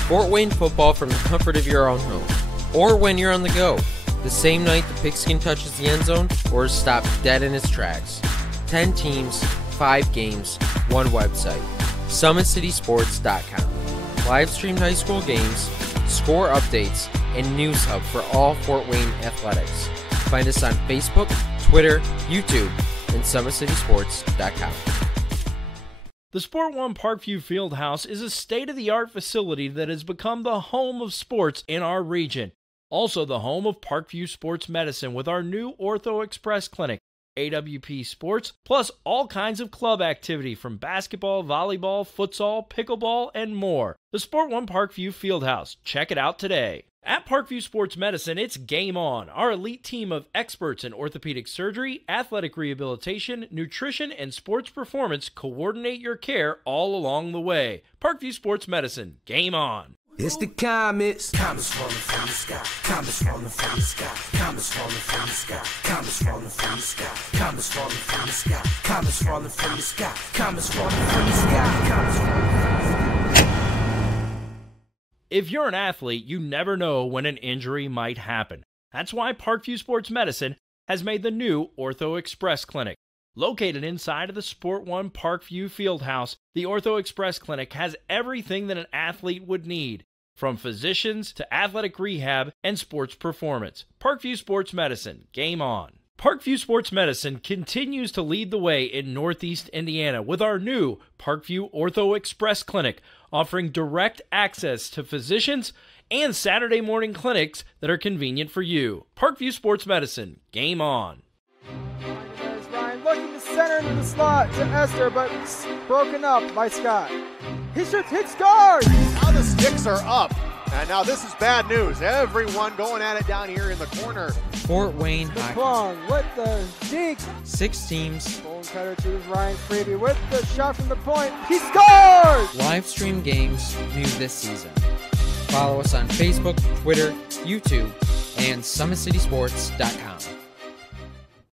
Fort Wayne football from the comfort of your own home, or when you're on the go. The same night the pigskin touches the end zone or is stopped dead in its tracks. 10 teams, 5 games, 1 website. SummitCitySports.com. Live streamed high school games, score updates, and news hub for all Fort Wayne athletics. Find us on Facebook, Twitter, YouTube, and SummitCitySports.com. The Sport One Parkview Fieldhouse is a state-of-the-art facility that has become the home of sports in our region. Also the home of Parkview Sports Medicine with our new Ortho Express Clinic, AWP Sports, plus all kinds of club activity from basketball, volleyball, futsal, pickleball, and more. The Sport One Parkview Fieldhouse. Check it out today. At Parkview Sports Medicine, it's game on. Our elite team of experts in orthopedic surgery, athletic rehabilitation, nutrition, and sports performance coordinate your care all along the way. Parkview Sports Medicine. Game on. It's the comets. Comets falling from the sky. Comets falling from the sky. Comets falling from the sky. Comets falling from the sky. Comets falling from the sky. Comets falling from the sky. Comets falling from the sky. Comets falling from the sky. If you're an athlete, you never know when an injury might happen. That's why Parkview Sports Medicine has made the new Ortho Express Clinic. Located inside of the Sport One Parkview Fieldhouse, the Ortho Express Clinic has everything that an athlete would need, from physicians to athletic rehab and sports performance. Parkview Sports Medicine. Game on. Parkview Sports Medicine continues to lead the way in Northeast Indiana with our new Parkview Ortho Express Clinic, offering direct access to physicians and Saturday morning clinics that are convenient for you. Parkview Sports Medicine. Game on. Looking to center into the slot to Esther, but broken up by Scott. He shoots, hits, scores! Now the sticks are up. And now this is bad news. Everyone going at it down here in the corner. Fort Wayne Hockey. McClung with the deke. 6 teams. Bone cutter to Ryan Freeby with the shot from the point. He scores! Live stream games new this season. Follow us on Facebook, Twitter, YouTube, and SummitCitySports.com.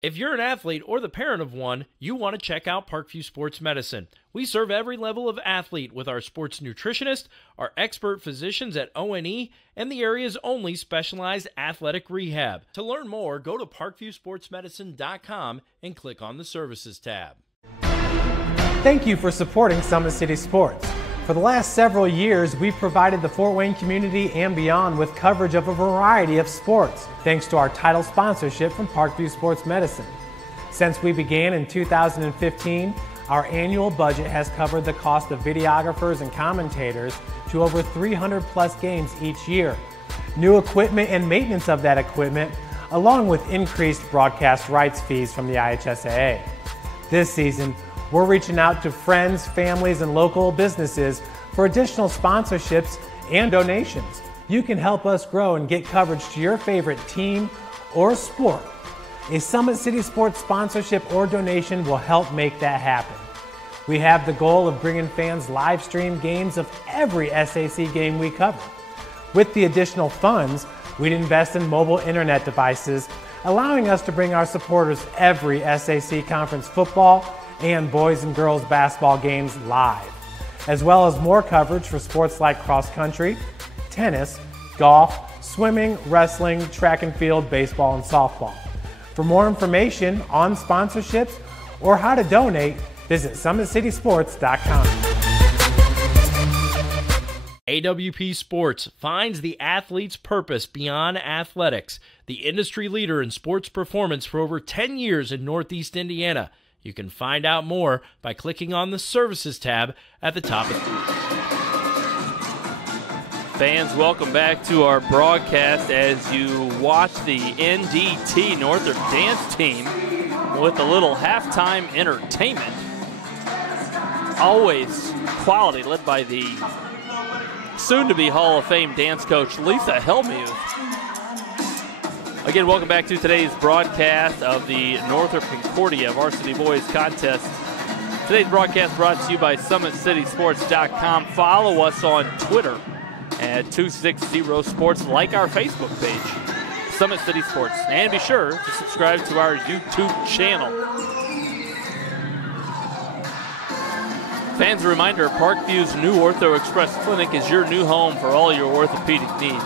If you're an athlete or the parent of one, you want to check out Parkview Sports Medicine. We serve every level of athlete with our sports nutritionist, our expert physicians at O&E, and the area's only specialized athletic rehab. To learn more, go to parkviewsportsmedicine.com and click on the Services tab. Thank you for supporting Summit City Sports. For the last several years, we've provided the Fort Wayne community and beyond with coverage of a variety of sports, thanks to our title sponsorship from Parkview Sports Medicine. Since we began in 2015, our annual budget has covered the cost of videographers and commentators to over 300 plus games each year. New equipment and maintenance of that equipment, along with increased broadcast rights fees from the IHSAA. This season, we're reaching out to friends, families, and local businesses for additional sponsorships and donations. You can help us grow and get coverage to your favorite team or sport. A Summit City Sports sponsorship or donation will help make that happen. We have the goal of bringing fans live stream games of every SAC game we cover. With the additional funds, we'd invest in mobile internet devices, allowing us to bring our supporters every SAC conference football and boys and girls basketball games live, as well as more coverage for sports like cross country, tennis, golf, swimming, wrestling, track and field, baseball, and softball. For more information on sponsorships or how to donate, visit SummitCitySports.com. AWP Sports finds the athlete's purpose beyond athletics, the industry leader in sports performance for over 10 years in Northeast Indiana. You can find out more by clicking on the Services tab at the top of the Fans, welcome back to our broadcast as you watch the NDT Northrop dance team with a little halftime entertainment. Always quality, led by the soon-to-be Hall of Fame dance coach Lisa Hellmuth. Again, welcome back to today's broadcast of the Northrop Concordia Varsity Boys Contest. Today's broadcast brought to you by SummitCitySports.com. Follow us on Twitter at 260 Sports. Like our Facebook page, Summit City Sports. And be sure to subscribe to our YouTube channel. Fans, a reminder, Parkview's new Ortho Express Clinic is your new home for all your orthopedic needs.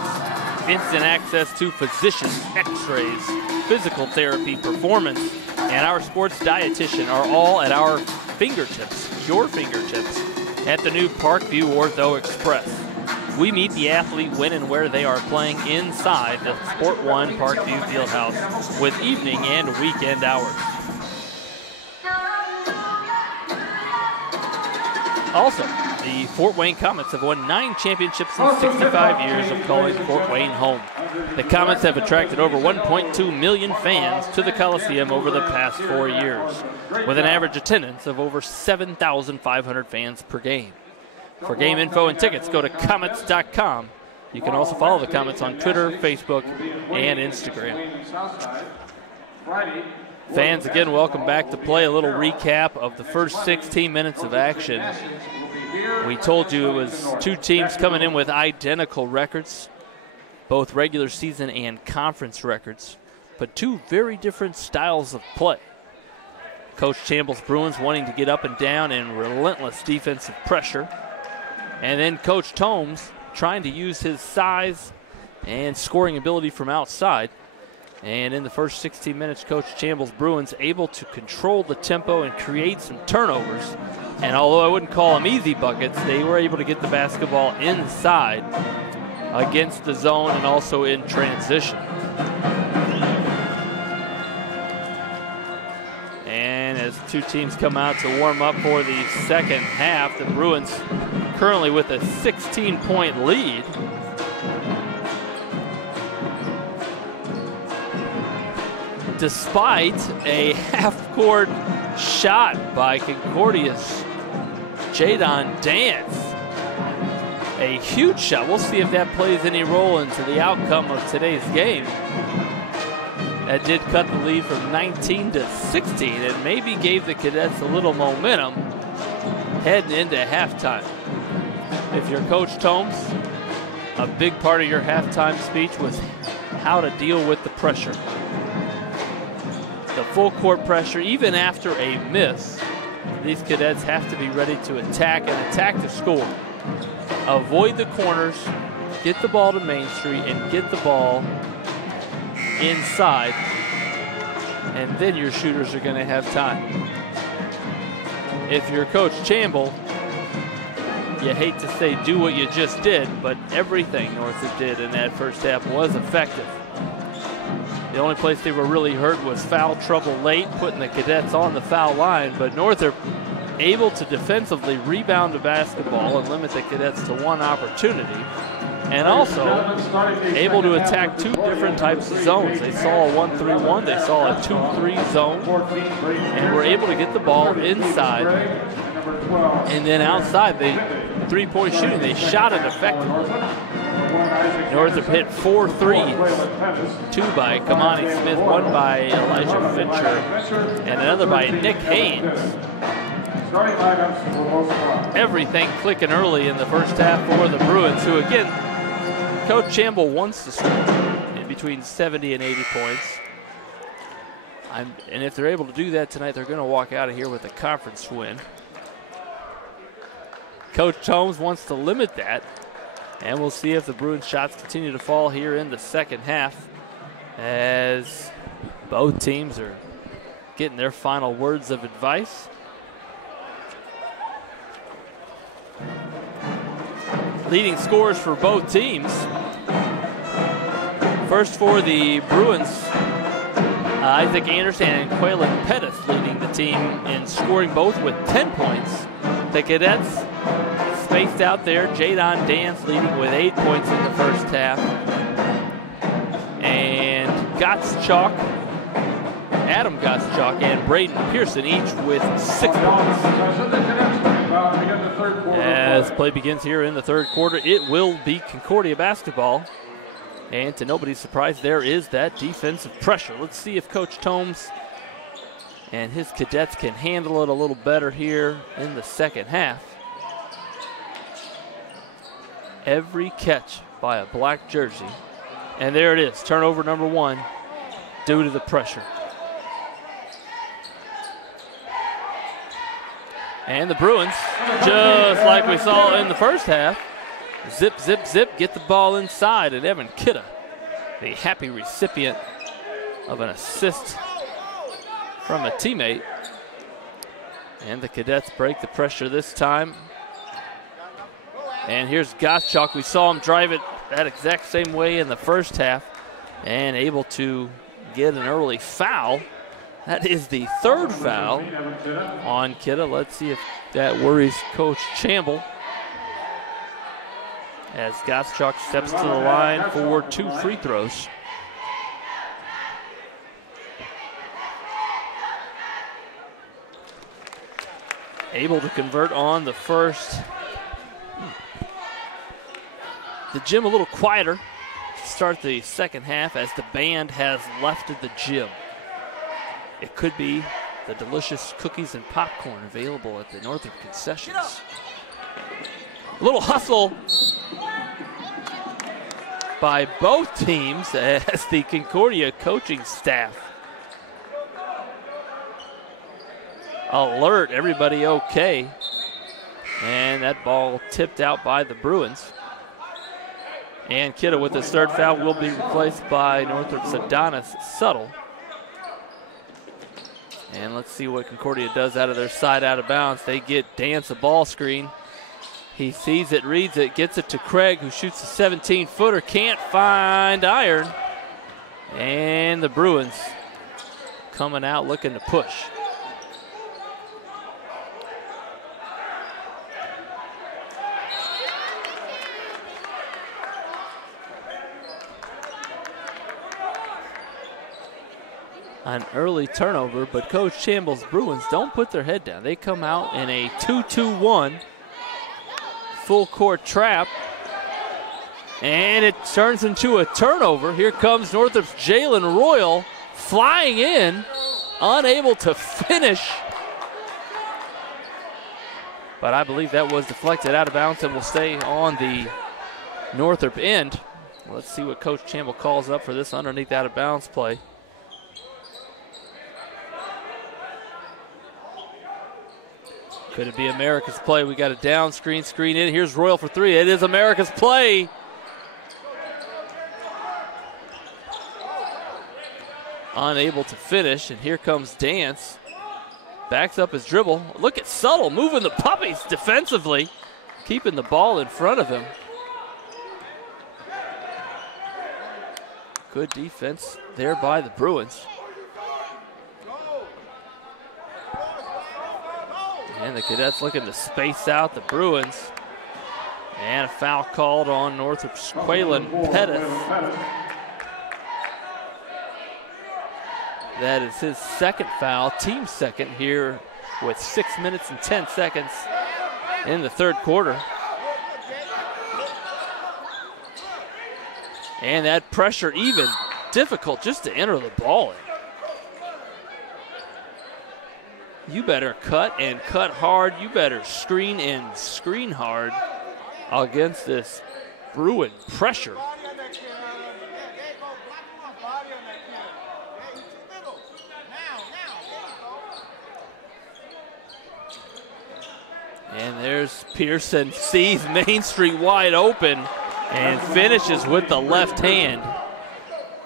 Instant access to physicians, x-rays, physical therapy, performance, and our sports dietitian are all at our fingertips, your fingertips, at the new Parkview Ortho Express. We meet the athlete when and where they are playing inside the Sport One Parkview Fieldhouse with evening and weekend hours. Also, the Fort Wayne Comets have won 9 championships in 65 years of calling Fort Wayne home. The Comets have attracted over 1.2 million fans to the Coliseum over the past 4 years, with an average attendance of over 7,500 fans per game. For game info and tickets, go to Comets.com. You can also follow the Comets on Twitter, Facebook, and Instagram. Fans, again, welcome back to play. A little recap of the first 16 minutes of action. We told you it was 2 teams coming in with identical records, both regular season and conference records, but 2 very different styles of play. Coach Campbell's Bruins wanting to get up and down and relentless defensive pressure. And then Coach Tomes trying to use his size and scoring ability from outside. And in the first 16 minutes, Coach Campbell's Bruins able to control the tempo and create some turnovers. And although I wouldn't call them easy buckets, they were able to get the basketball inside against the zone and also in transition. And as 2 teams come out to warm up for the second half, the Bruins currently with a 16-point lead. Despite a half-court shot by Concordia's Jadon Dance. A huge shot. We'll see if that plays any role into the outcome of today's game. That did cut the lead from 19 to 16 and maybe gave the Cadets a little momentum heading into halftime. If you're Coach Tomes, a big part of your halftime speech was how to deal with the pressure. The full court pressure, even after a miss, these Cadets have to be ready to attack and attack the score. Avoid the corners, get the ball to Main Street, and get the ball inside, and then your shooters are going to have time. If you're Coach Campbell, you hate to say do what you just did, but everything Northrop did in that first half was effective. The only place they were really hurt was foul trouble late, putting the Cadets on the foul line, but Northrop able to defensively rebound the basketball and limit the Cadets to 1 opportunity, and also able to attack 2 different types of zones. They saw a 1-3-1, they saw a 2-3 zone, and were able to get the ball inside, and then outside, they 3-point shooting, they shot it effectively. Northrop hit 4 threes, 2 by Kamani Smith, 1 by Elijah Fincher, and another by Nick Haynes. Everything clicking early in the first half for the Bruins, who again Coach Chamble wants to score in between 70 and 80 points. And if they're able to do that tonight, they're going to walk out of here with a conference win. Coach Holmes wants to limit that, and we'll see if the Bruins shots continue to fall here in the second half as both teams are getting their final words of advice. Leading scorers for both teams. First for the Bruins, Isaac Anderson and Quaylen Pettis leading the team in scoring, both with 10 points. The Cadets spaced out there. Jadon Dance leading with 8 points in the first half. And Adam Gottschalk and Braden Pearson each with 6 points. As play begins here in the third quarter, it will be Concordia basketball. And to nobody's surprise, there is that defensive pressure. Let's see if Coach Thomes and his Cadets can handle it a little better here in the second half. Every catch by a black jersey. And there it is, turnover number 1 due to the pressure. And the Bruins, just like we saw in the first half, zip, zip, zip, get the ball inside. And Evan Kidda, the happy recipient of an assist from a teammate. And the Cadets break the pressure this time. And here's Gottschalk. We saw him drive it that exact same way in the first half and able to get an early foul. That is the third foul on Kidda. Let's see if that worries Coach Chamble, as Gottschalk steps to the line for 2 free throws. Able to convert on the first. The gym a little quieter to start the second half as the band has left the gym. It could be the delicious cookies and popcorn available at the Northrop concessions. A little hustle by both teams as the Concordia coaching staff alert everybody okay. And that ball tipped out by the Bruins. And Kidda with his third foul will be replaced by Northrop's Adonis Suttle. And let's see what Concordia does out of their side out of bounds. They get Dance a ball screen. He sees it, reads it, gets it to Craig, who shoots a 17-footer, can't find iron. And the Bruins coming out looking to push. An early turnover, but Coach Chamble's Bruins don't put their head down. They come out in a 2-2-1 full court trap, and it turns into a turnover. Here comes Northrop's Jalen Royal flying in, unable to finish. But I believe that was deflected out of bounds and will stay on the Northrop end. Let's see what Coach Chamble calls up for this underneath out of bounds play. Could it be America's play? We got a down screen in. Here's Royal for 3. It is America's play. Unable to finish, and here comes Dance. Backs up his dribble. Look at Suttle moving the puppies defensively, keeping the ball in front of him. Good defense there by the Bruins. And the Cadets looking to space out the Bruins. And a foul called on Northrop's Quaylen Pettis. That is his second foul, team second here with 6 minutes and 10 seconds in the third quarter. And that pressure even difficult just to enter the ball in. You better cut and cut hard. You better screen and screen hard against this Bruin pressure. And there's Pearson, sees Main Street wide open and finishes with the left hand.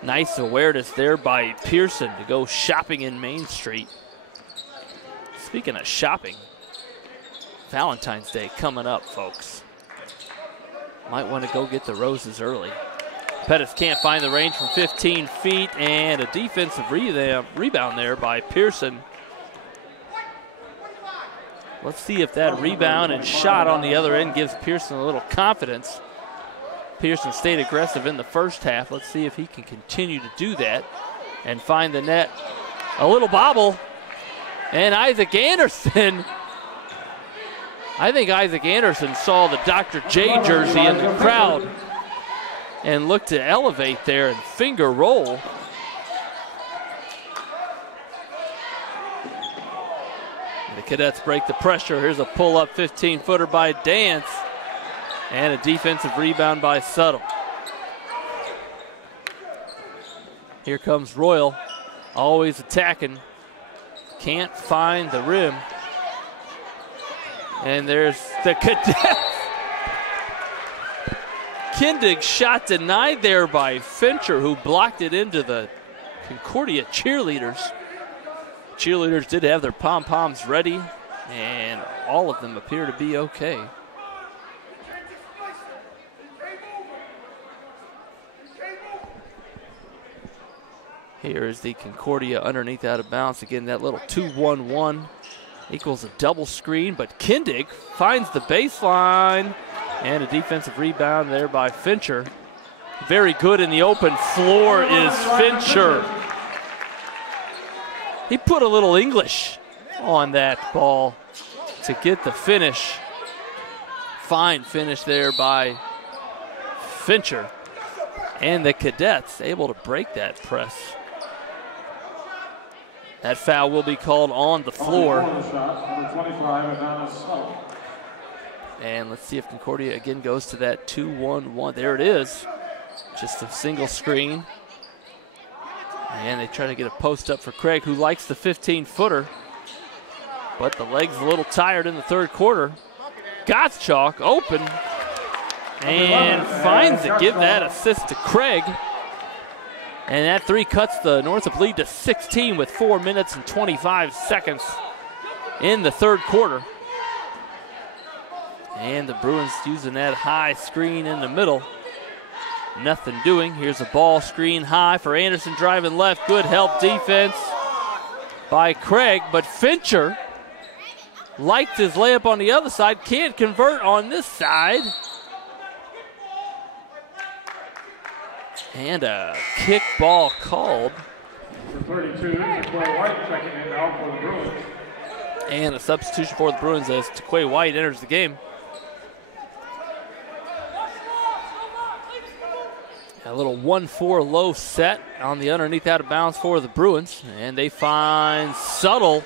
Nice awareness there by Pearson to go shopping in Main Street. Speaking of shopping, Valentine's Day coming up, folks. Might want to go get the roses early. Pettis can't find the range from 15 feet, and a defensive rebound there by Pearson. Let's see if that rebound and shot on the other end gives Pearson a little confidence. Pearson stayed aggressive in the first half. Let's see if he can continue to do that and find the net. A little bobble. And Isaac Anderson. I think Isaac Anderson saw the Dr. J jersey in the crowd and looked to elevate there and finger roll. The Cadets break the pressure. Here's a pull-up 15-footer by Dance. And a defensive rebound by Suttle. Here comes Royal, always attacking. Can't find the rim. And there's the Cadets. Kindig shot denied there by Fincher, who blocked it into the Concordia cheerleaders. Cheerleaders did have their pom-poms ready, and all of them appear to be okay. Here is the Concordia underneath out of bounds. Again, that little 2-1-1 equals a double screen, but Kindig finds the baseline, and a defensive rebound there by Fincher. Very good in the open floor is Fincher. He put a little English on that ball to get the finish. Fine finish there by Fincher. And the Cadets able to break that press. That foul will be called on the floor. And let's see if Concordia again goes to that 2-1-1. There it is. Just a single screen. And they try to get a post up for Craig, who likes the 15-footer. But the leg's a little tired in the third quarter. Gottschalk open. And finds it. Give that assist to Craig. And that three cuts the Northrop lead to 16 with 4 minutes and 25 seconds in the third quarter. And the Bruins using that high screen in the middle. Nothing doing. Here's a ball screen high for Anderson driving left. Good help defense by Craig, but Fincher liked his layup on the other side. Can't convert on this side. And a kick ball called. For 32, Taquay White checking in now for the Bruins. And a substitution for the Bruins as Taquay White enters the game. A little 1-4 low set on the underneath out of bounds for the Bruins. And they find Suttle.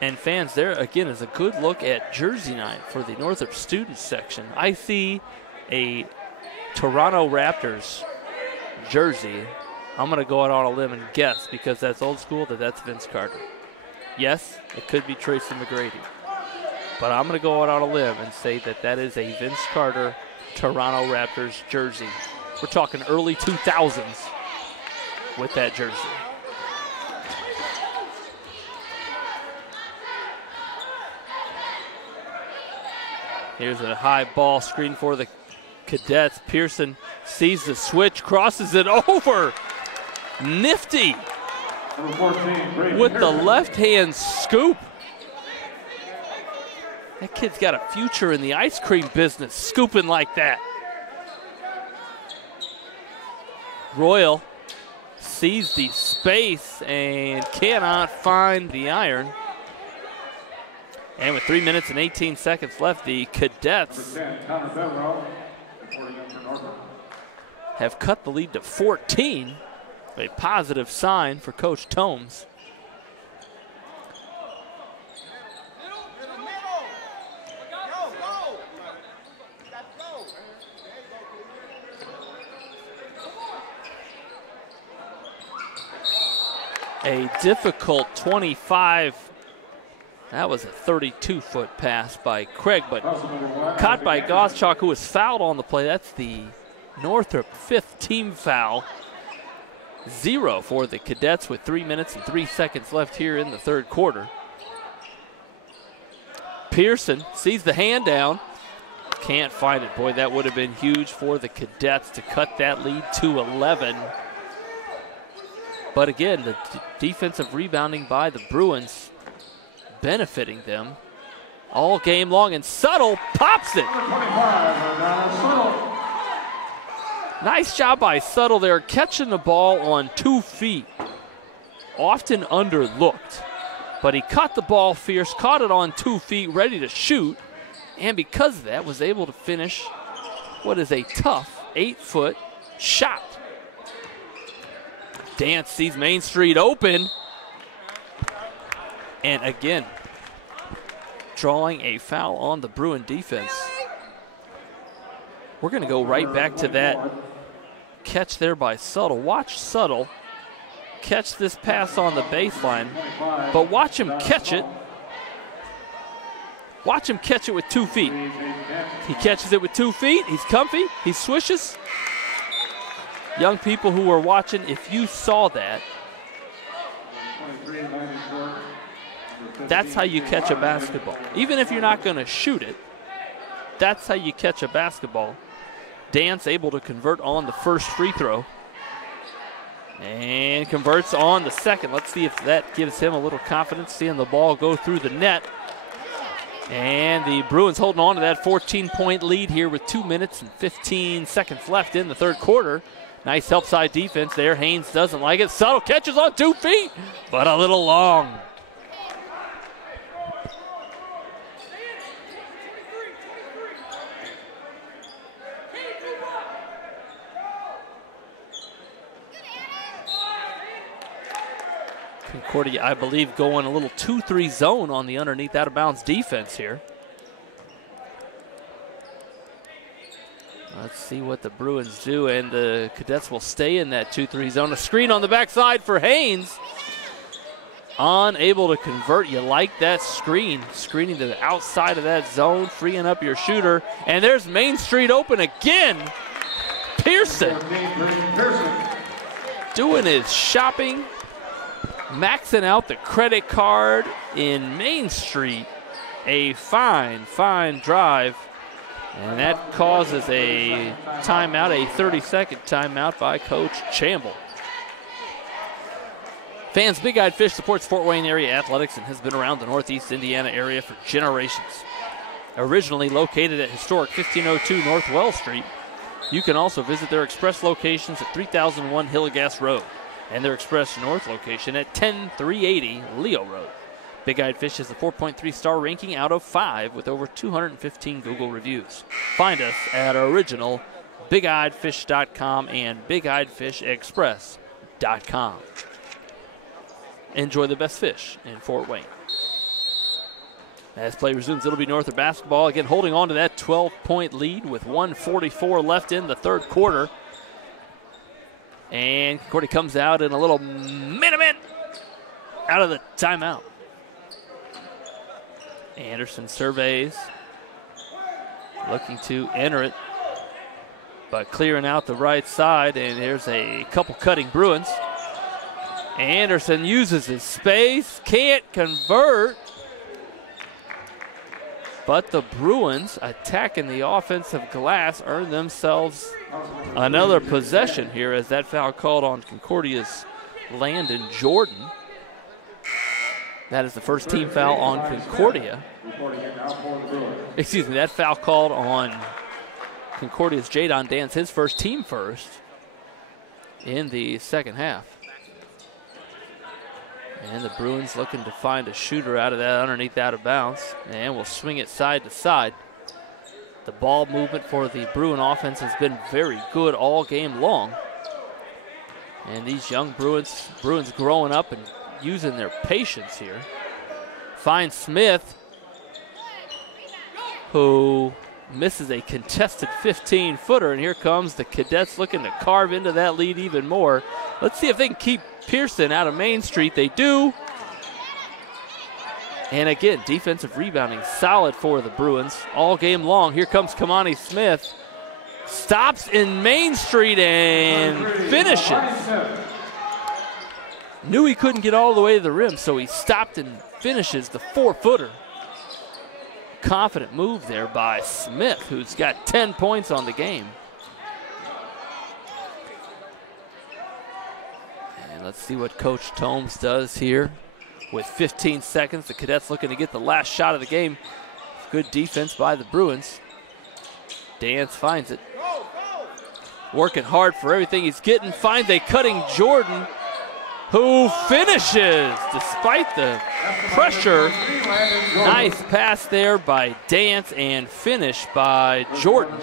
And fans, there again is a good look at jersey night for the Northrop student section. I see a Toronto Raptors jersey. I'm going to go out on a limb and guess, because that's old school, that's Vince Carter. Yes, it could be Tracy McGrady. But I'm going to go out on a limb and say that is a Vince Carter Toronto Raptors jersey. We're talking early 2000s with that jersey. Here's a high ball screen for the Cadets. Pearson sees the switch, crosses it over. Nifty with the left-hand scoop. That kid's got a future in the ice cream business, scooping like that. Royal sees the space and cannot find the iron. And with 3 minutes and 18 seconds left, the Cadets have cut the lead to 14. A positive sign for Coach Tomes. A difficult 25 That was a 32-foot pass by Craig, but caught by Gottschalk, who was fouled on the play. That's the Northrop 5th team foul. 0 for the Cadets with 3 minutes and 3 seconds left here in the third quarter. Pearson sees the hand down. Can't find it. Boy, that would have been huge for the Cadets to cut that lead to 11. But again, the defensive rebounding by the Bruins benefiting them all game long, and Suttle pops it. Nice job by Suttle there, catching the ball on 2 feet. Often underlooked, but he caught the ball fierce, caught it on 2 feet, ready to shoot, and because of that was able to finish what is a tough 8-foot shot. Dance sees Main Street open, and again, drawing a foul on the Bruin defense. We're going to go right back to that catch there by Suttle. Watch Suttle catch this pass on the baseline, but watch him catch it. Watch him catch it with 2 feet. He catches it with 2 feet. He's comfy. He swishes. Young people who are watching, if you saw that, that's how you catch a basketball. Even if you're not going to shoot it, that's how you catch a basketball. Dance able to convert on the first free throw and converts on the second. Let's see if that gives him a little confidence, seeing the ball go through the net. And the Bruins holding on to that 14-point lead here with 2 minutes and 15 seconds left in the third quarter. Nice help side defense there. Haynes doesn't like it. Suttle catches on 2 feet, but a little long. Concordia, I believe, going a little 2-3 zone on the underneath out of bounds defense here. Let's see what the Bruins do, and the Cadets will stay in that 2-3 zone. A screen on the backside for Haynes. Unable to convert. You like that screen. Screening to the outside of that zone, freeing up your shooter. And there's Main Street open again. Pearson doing his shopping, maxing out the credit card in Main Street. A fine, fine drive. And that causes a timeout, a 30-second timeout by Coach Chamble. Fans, Big Eyed Fish supports Fort Wayne area athletics and has been around the Northeast Indiana area for generations. Originally located at historic 1502 North Wells Street, you can also visit their express locations at 3001 Hillegas Road and their express north location at 10380 Leo Road. Big Eyed Fish has a 4.3 star ranking out of 5 with over 215 Google reviews. Find us at original BigEyedFish.com and BigEyedFishExpress.com. Enjoy the best fish in Fort Wayne. As play resumes, it'll be Northrop basketball. Again, holding on to that 12-point lead with 1:44 left in the third quarter. And Concordia comes out in a little minute out of the timeout. Anderson surveys, looking to enter it, but clearing out the right side, and there's a couple cutting Bruins. Anderson uses his space, can't convert, but the Bruins, attacking the offensive glass, earn themselves another possession here as that foul called on Concordia's Landon Jordan. That is the first team foul on Concordia. Excuse me, that foul called on Concordia's Jadon Dance, his first, team first, in the second half. And the Bruins looking to find a shooter out of that underneath out of bounds, and will swing it side to side. The ball movement for the Bruin offense has been very good all game long. And these young Bruins growing up and using their patience here. Finds Smith, who misses a contested 15-footer, and here comes the Cadets looking to carve into that lead even more. Let's see if they can keep Pearson out of Main Street. They do. And again, defensive rebounding solid for the Bruins all game long. Here comes Kamani Smith. Stops in Main Street and finishes. Knew he couldn't get all the way to the rim, so he stopped and finishes the 4-footer. Confident move there by Smith, who's got 10 points on the game. And let's see what Coach Tomes does here. With 15 seconds, the Cadets looking to get the last shot of the game. Good defense by the Bruins. Dance finds it. Working hard for everything he's getting. Finds a cutting Jordan, who finishes despite the pressure. Nice pass there by Dance and finish by Jordan.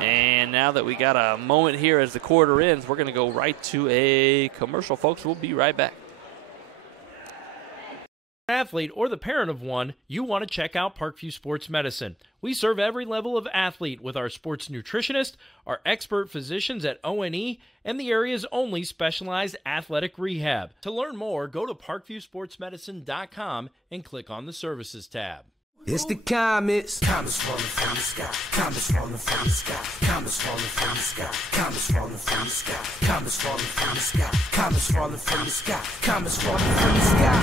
And now that we got a moment here as the quarter ends, we're going to go right to a commercial, folks. We'll be right back. Athlete or the parent of one, you want to check out Parkview Sports Medicine. We serve every level of athlete with our sports nutritionist, our expert physicians at ONE, and the area's only specialized athletic rehab. To learn more, go to parkviewsportsmedicine.com and click on the Services tab. It's the comets. Comets falling from the sky. Comets falling from the sky. Comets falling from the sky. Comets falling from the sky. Comets falling from the sky. Comets falling from the sky. Comets falling from the sky. Comets falling from the sky.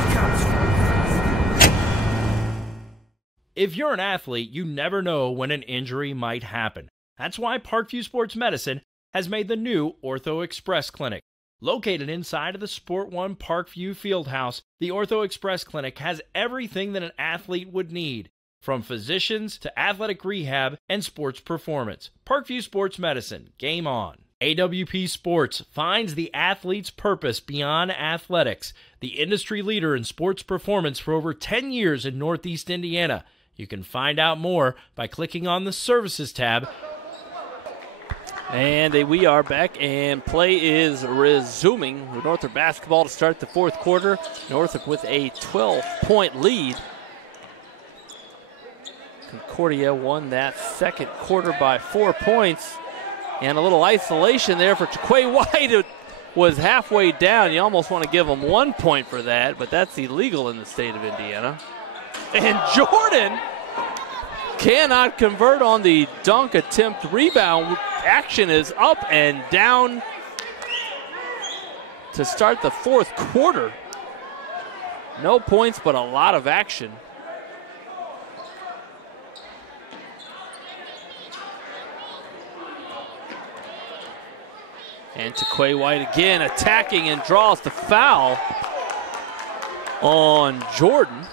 If you're an athlete, you never know when an injury might happen. That's why Parkview Sports Medicine has made the new Ortho Express Clinic. Located inside of the Sport One Parkview Fieldhouse, the Ortho Express Clinic has everything that an athlete would need, from physicians to athletic rehab and sports performance. Parkview Sports Medicine, game on. AWP Sports finds the athlete's purpose beyond athletics, the industry leader in sports performance for over 10 years in Northeast Indiana. You can find out more by clicking on the Services tab. And we are back, and play is resuming with Northrop basketball to start the fourth quarter. Northrop with a 12-point lead. Concordia won that second quarter by 4 points. And a little isolation there for Jaquay White, who was halfway down. You almost want to give him 1 point for that, but that's illegal in the state of Indiana. And Jordan cannot convert on the dunk attempt. Rebound action is up and down to start the fourth quarter. No points, but a lot of action. And Jaquay White again attacking and draws the foul on Jordan.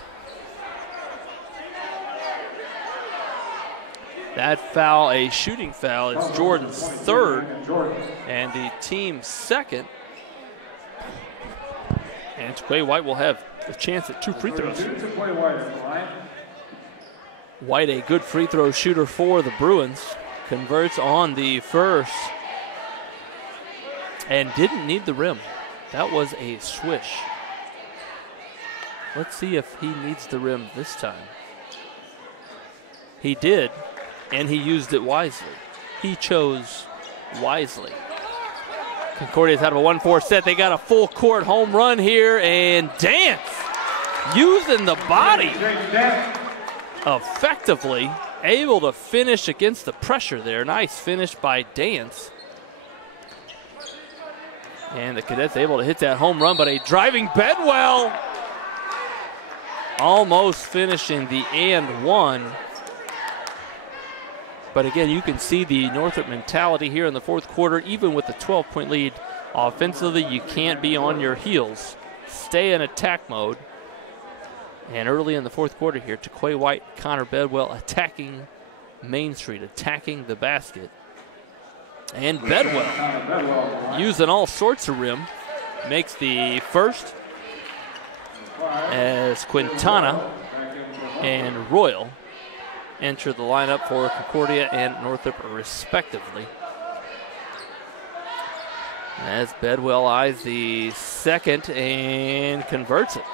That foul, a shooting foul, is Jordan's third and the team's second. And Jaquay White will have a chance at 2 free throws. White, a good free throw shooter for the Bruins, converts on the first and didn't need the rim. That was a swish. Let's see if he needs the rim this time. He did. And he used it wisely. He chose wisely. Concordia's out of a 1-4 set. They got a full court home run here, and Dance using the body effectively, able to finish against the pressure there. Nice finish by Dance. And the Cadets able to hit that home run, but a driving Bedwell almost finishing the and one. But again, you can see the Northrop mentality here in the fourth quarter. Even with the 12-point lead offensively, you can't be on your heels. Stay in attack mode. And early in the fourth quarter here, Jaquay White, Connor Bedwell attacking Main Street, attacking the basket. And Bedwell using all sorts of rim. Makes the first as Quintana and Royal enter the lineup for Concordia and Northrop respectively. As Bedwell eyes the second and converts it.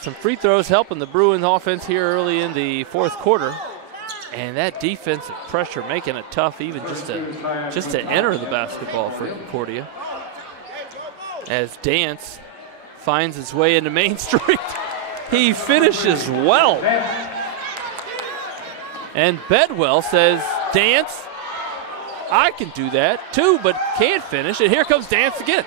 Some free throws helping the Bruins offense here early in the fourth quarter. And that defensive pressure making it tough even just to enter the basketball for Concordia. as Dance finds his way into Main Street. He finishes well. And Bedwell says, Dance, I can do that too, but can't finish. And here comes Dance again.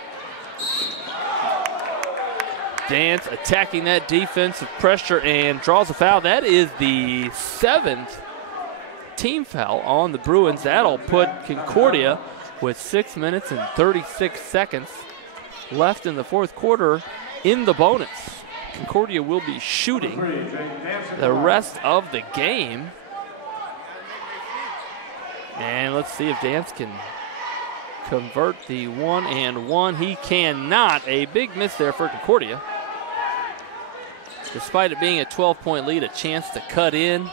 Dance attacking that defensive pressure and draws a foul. That is the 7th team foul on the Bruins. That'll put Concordia with 6 minutes and 36 seconds left in the fourth quarter in the bonus. Concordia will be shooting the rest of the game. And let's see if Dance can convert the 1-and-1. He cannot. A big miss there for Concordia. Despite it being a 12-point lead, a chance to cut in.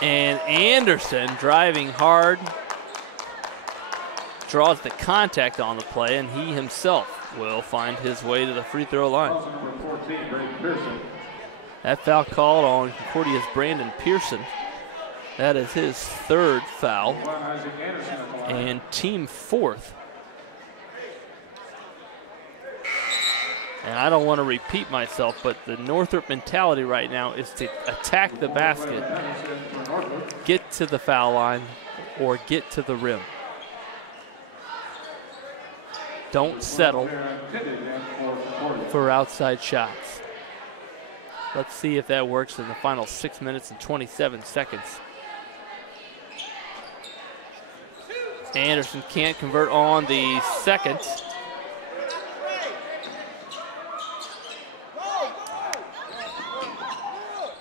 And Anderson driving hard. Draws the contact on the play, and he himself will find his way to the free throw line. That foul called on Concordia's Brandon Pearson. That is his 3rd foul and team 4th. And I don't want to repeat myself, but the Northrop mentality right now is to attack the basket, get to the foul line, or get to the rim. Don't settle for outside shots. Let's see if that works in the final 6 minutes and 27 seconds. Anderson can't convert on the second.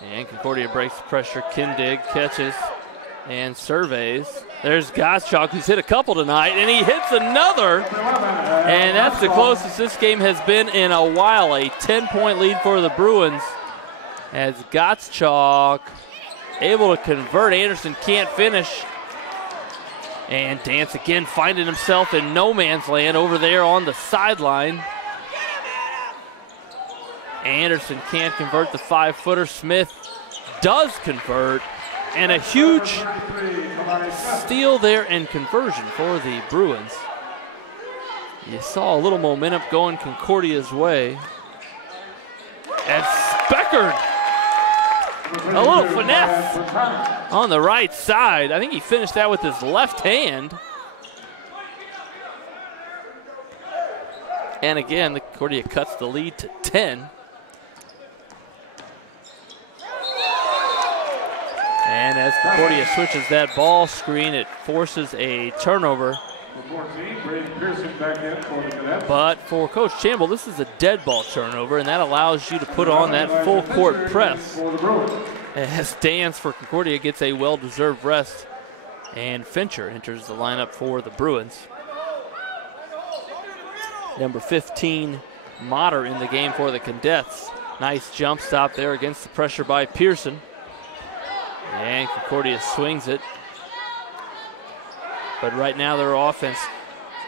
And Concordia breaks the pressure. Kindig catches and surveys. There's Gottschalk, who's hit a couple tonight, and he hits another. And that's the closest this game has been in a while. A 10-point lead for the Bruins as Gottschalk able to convert. Anderson can't finish. And Dance again finding himself in no man's land over there on the sideline. Anderson can't convert the 5-footer. Smith does convert. And a huge steal there and conversion for the Bruins. You saw a little momentum going Concordia's way. And Speckard, a little finesse on the right side. I think he finished that with his left hand. And again, the Concordia cuts the lead to 10. And as Concordia switches that ball screen, it forces a turnover. But for Coach Chamble, this is a dead ball turnover, and that allows you to put on that full court press. As Dance for Concordia gets a well-deserved rest, and Fincher enters the lineup for the Bruins. Number 15, Motter in the game for the Cadets. Nice jump stop there against the pressure by Pearson. And Concordia swings it. But right now their offense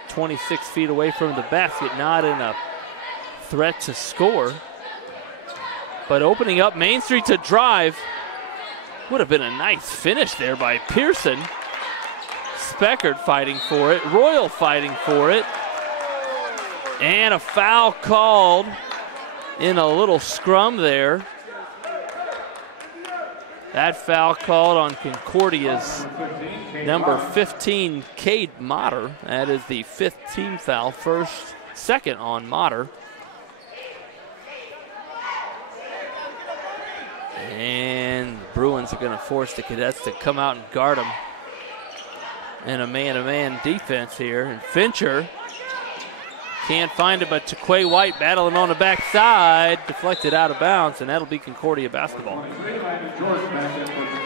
26 feet away from the basket, not in a threat to score. But opening up Main Street to drive. Would have been a nice finish there by Pearson. Speckard fighting for it. Royal fighting for it. And a foul called in a little scrum there. That foul called on Concordia's number 15, Cade Motter. That is the 5th team foul, second on Motter. And the Bruins are going to force the Cadets to come out and guard them in a man-to-man defense here. And Fincher can't find it, but Jaquay White battling on the backside, deflected out of bounds, and that'll be Concordia basketball.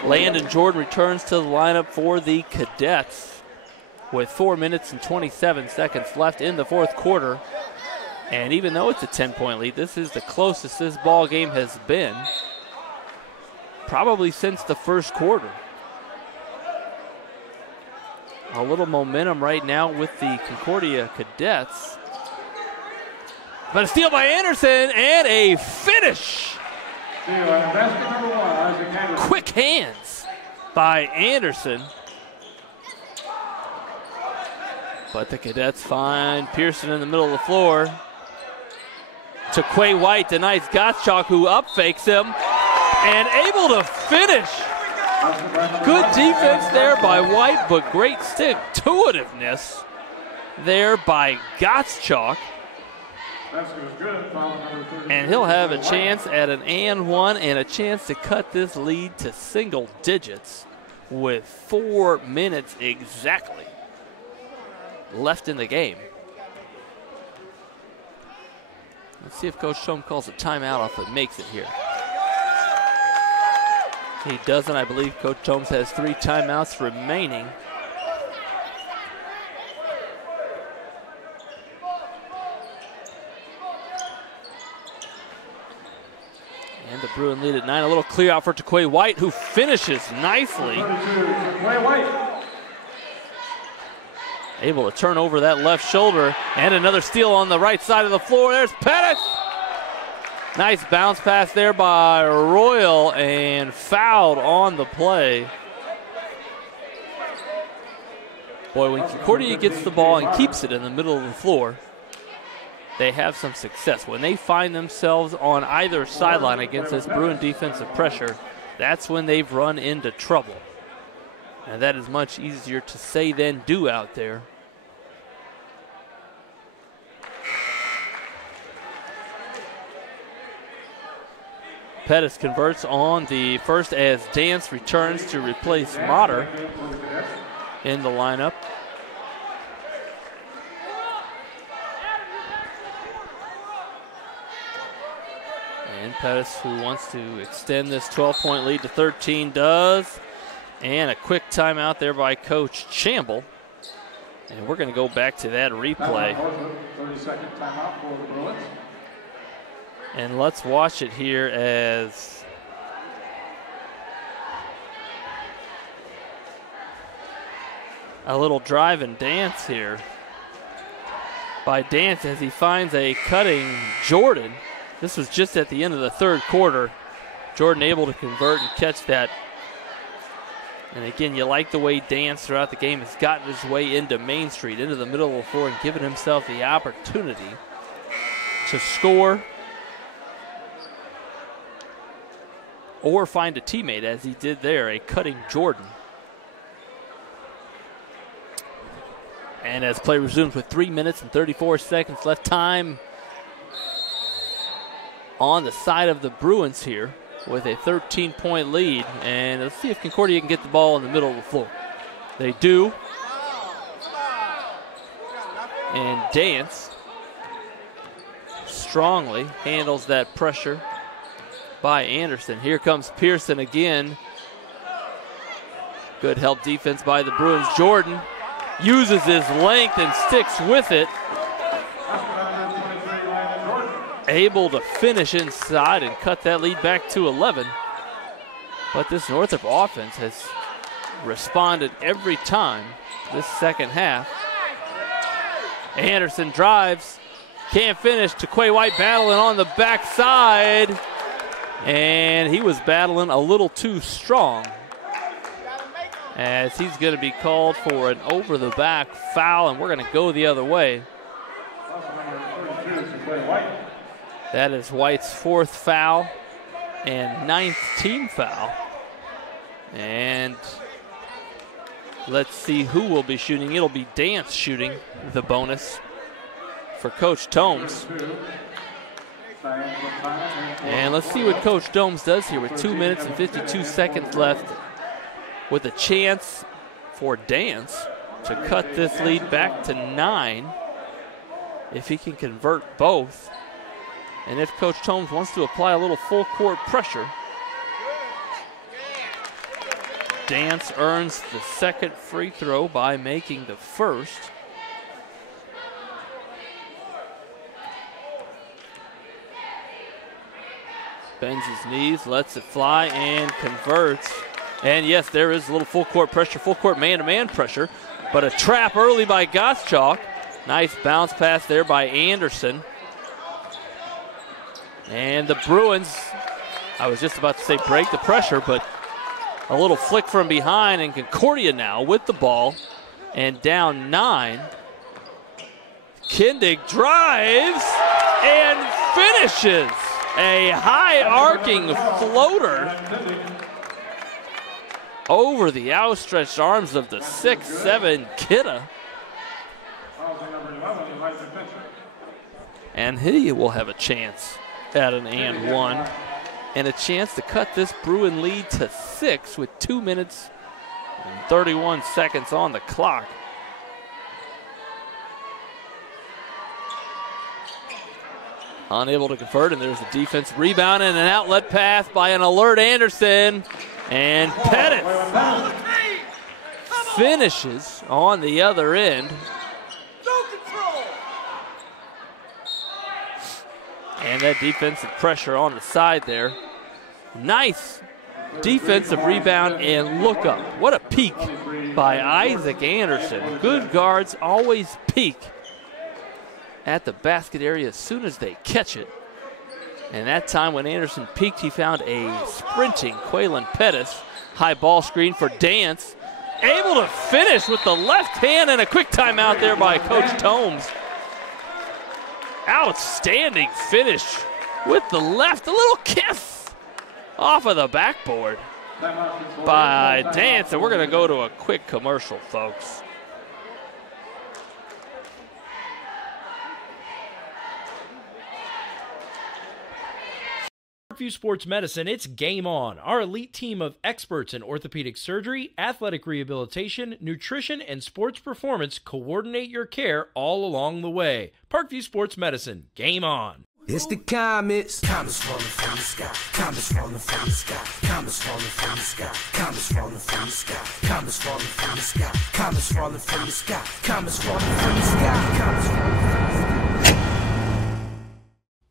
Landon Jordan returns to the lineup for the Cadets with 4 minutes and 27 seconds left in the fourth quarter. And even though it's a 10-point lead, this is the closest this ball game has been probably since the first quarter. A little momentum right now with the Concordia Cadets. But a steal by Anderson and a finish. Quick hands by Anderson. But the Cadets find Pearson in the middle of the floor. To Quay White denies Gottschalk, who up fakes him and able to finish. Good defense there by White, but great stick-to-itiveness there by Gottschalk. And he'll have a chance at an and one and a chance to cut this lead to single digits with 4 minutes exactly left in the game. Let's see if Coach Tome calls a timeout if it makes it here. He doesn't. I believe Coach Tomes has 3 timeouts remaining. And the Bruin lead at 9. A little clear out for Taquay White, who finishes nicely. Able to turn over that left shoulder. And another steal on the right side of the floor. There's Pettis. Nice bounce pass there by Royal and fouled on the play. Boy, when Concordia gets the ball and keeps it in the middle of the floor, they have some success. When they find themselves on either sideline against this Bruin defensive pressure, that's when they've run into trouble. And that is much easier to say than do out there. Pettis converts on the first as Dance returns to replace Motter in the lineup. And Pettis, who wants to extend this 12-point lead to 13, does. And a quick timeout there by Coach Chamble. And we're going to go back to that replay. 30-second timeout for the Bruins. And let's watch it here as a little drive and dance here by Dance as he finds a cutting Jordan. This was just at the end of the third quarter. Jordan able to convert and catch that. And again, you like the way Dance throughout the game has gotten his way into Main Street, into the middle of the floor, and given himself the opportunity to score or find a teammate, as he did there, a cutting Jordan. And as play resumes with 3 minutes and 34 seconds left, time on the side of the Bruins here with a 13-point lead. And let's see if Concordia can get the ball in the middle of the floor. They do. And Dance strongly handles that pressure by Anderson. Here comes Pearson again. Good help defense by the Bruins. Jordan uses his length and sticks with it. Able to finish inside and cut that lead back to 11. But this Northrop offense has responded every time this second half. Anderson drives, can't finish. Taquay White battling on the backside. And he was battling a little too strong, as he's going to be called for an over-the-back foul, and we're going to go the other way. That is White's 4th foul and 9th team foul. And let's see who will be shooting. It'll be Dance shooting the bonus for Coach Tomes. And let's see what Coach Domes does here with 2 minutes and 52 seconds left, with a chance for Dance to cut this lead back to 9 if he can convert both. And if Coach Tomes wants to apply a little full court pressure, Dance earns the second free throw by making the first. Bends his knees, lets it fly, and converts. And yes, there is a little full court pressure, full court man-to-man pressure, but a trap early by Gottschalk. Nice bounce pass there by Anderson. And the Bruins, I was just about to say break the pressure, but a little flick from behind, and Concordia now with the ball and down 9 Kindig drives and finishes a high arcing floater over the outstretched arms of the 6'7" Kidda. And he will have a chance at an and one, and a chance to cut this Bruin lead to 6 with 2 minutes and 31 seconds on the clock. Unable to convert, and there's a defensive rebound and an outlet pass by an alert Anderson. And Pettit finishes on the other end. And that defensive pressure on the side there. Nice defensive rebound and look up. What a peek by Isaac Anderson. Good guards always peek at the basket area as soon as they catch it. And that time when Anderson peeked, he found a sprinting Quaylen Pettis. High ball screen for Dance. Able to finish with the left hand, and a quick timeout there by Coach Tomes. Outstanding finish with the left. A little kiss off of the backboard by Dance. And we're going to go to a quick commercial, folks. Parkview Sports Medicine, it's game on. Our elite team of experts in orthopedic surgery, athletic rehabilitation, nutrition, and sports performance coordinate your care all along the way. Parkview Sports Medicine, game on. It's the comets. Comets falling from the sky. Comets falling from the sky. Comets falling from the sky. Comets falling from the sky. Comets falling from the sky. Comets falling from the sky. Comets falling from the sky. Comets falling from the sky.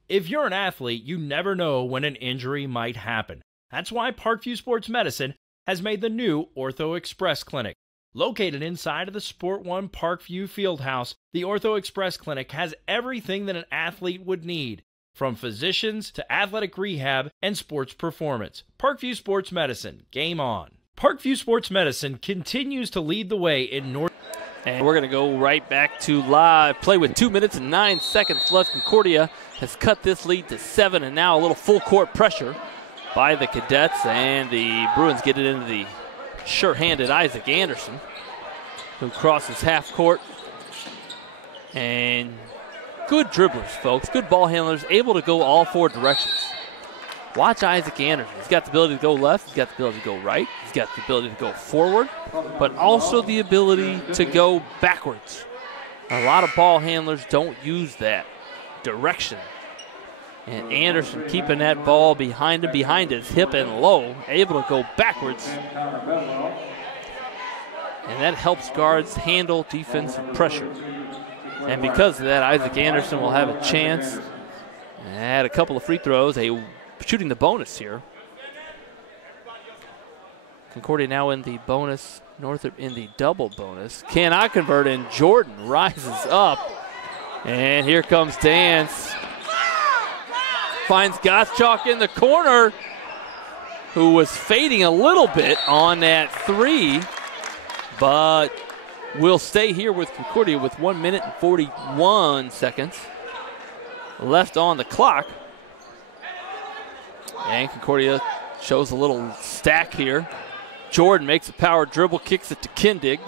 If you're an athlete, you never know when an injury might happen. That's why Parkview Sports Medicine has made the new Ortho Express Clinic. Located inside of the Sport One Parkview Fieldhouse, the Ortho Express Clinic has everything that an athlete would need, from physicians to athletic rehab and sports performance. Parkview Sports Medicine, game on. Parkview Sports Medicine continues to lead the way in North. And we're going to go right back to live play with 2 minutes and 9 seconds left. Concordia has cut this lead to 7, and now a little full court pressure by the Cadets, and the Bruins get it into the sure-handed Isaac Anderson, who crosses half court. And good dribblers, folks, good ball handlers, able to go all 4 directions. Watch Isaac Anderson. He's got the ability to go left, he's got the ability to go right, he's got the ability to go forward, but also the ability to go backwards. A lot of ball handlers don't use that direction. And Anderson keeping that ball behind him, behind his hip and low, able to go backwards. And that helps guards handle defensive pressure. And because of that, Isaac Anderson will have a chance at a couple of free throws, shooting the bonus here. Concordia now in the bonus, Northrop in the double bonus. Cannot convert, and Jordan rises up. And here comes Dance. Finds Gottschalk in the corner, who was fading a little bit on that 3, but will stay here with Concordia with 1 minute and 41 seconds left on the clock. And Concordia shows a little stack here. Jordan makes a power dribble, kicks it to Kindig,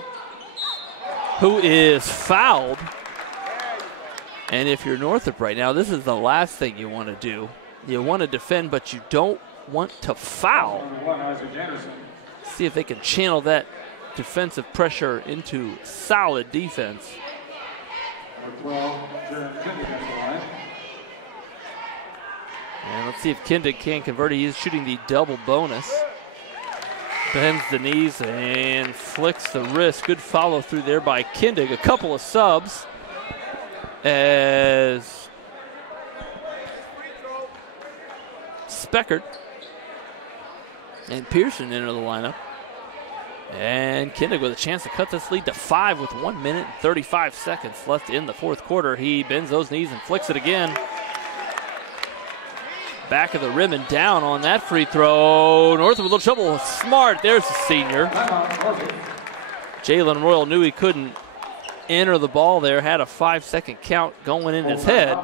who is fouled. And if you're Northrop right now, this is the last thing you want to do. You want to defend, but you don't want to foul. See if they can channel that defensive pressure into solid defense. And let's see if Kindig can convert. He is shooting the double bonus. Bends the knees and flicks the wrist. Good follow through there by Kindig. A couple of subs as Speckert and Pearson enter the lineup. And Kindig with a chance to cut this lead to 5 with 1 minute and 35 seconds left in the fourth quarter. He bends those knees and flicks it again. Back of the rim and down on that free throw. Northrop with a little trouble. Smart. There's the senior. Jalen Royal knew he couldn't enter the ball there, had a 5-second count going in his head,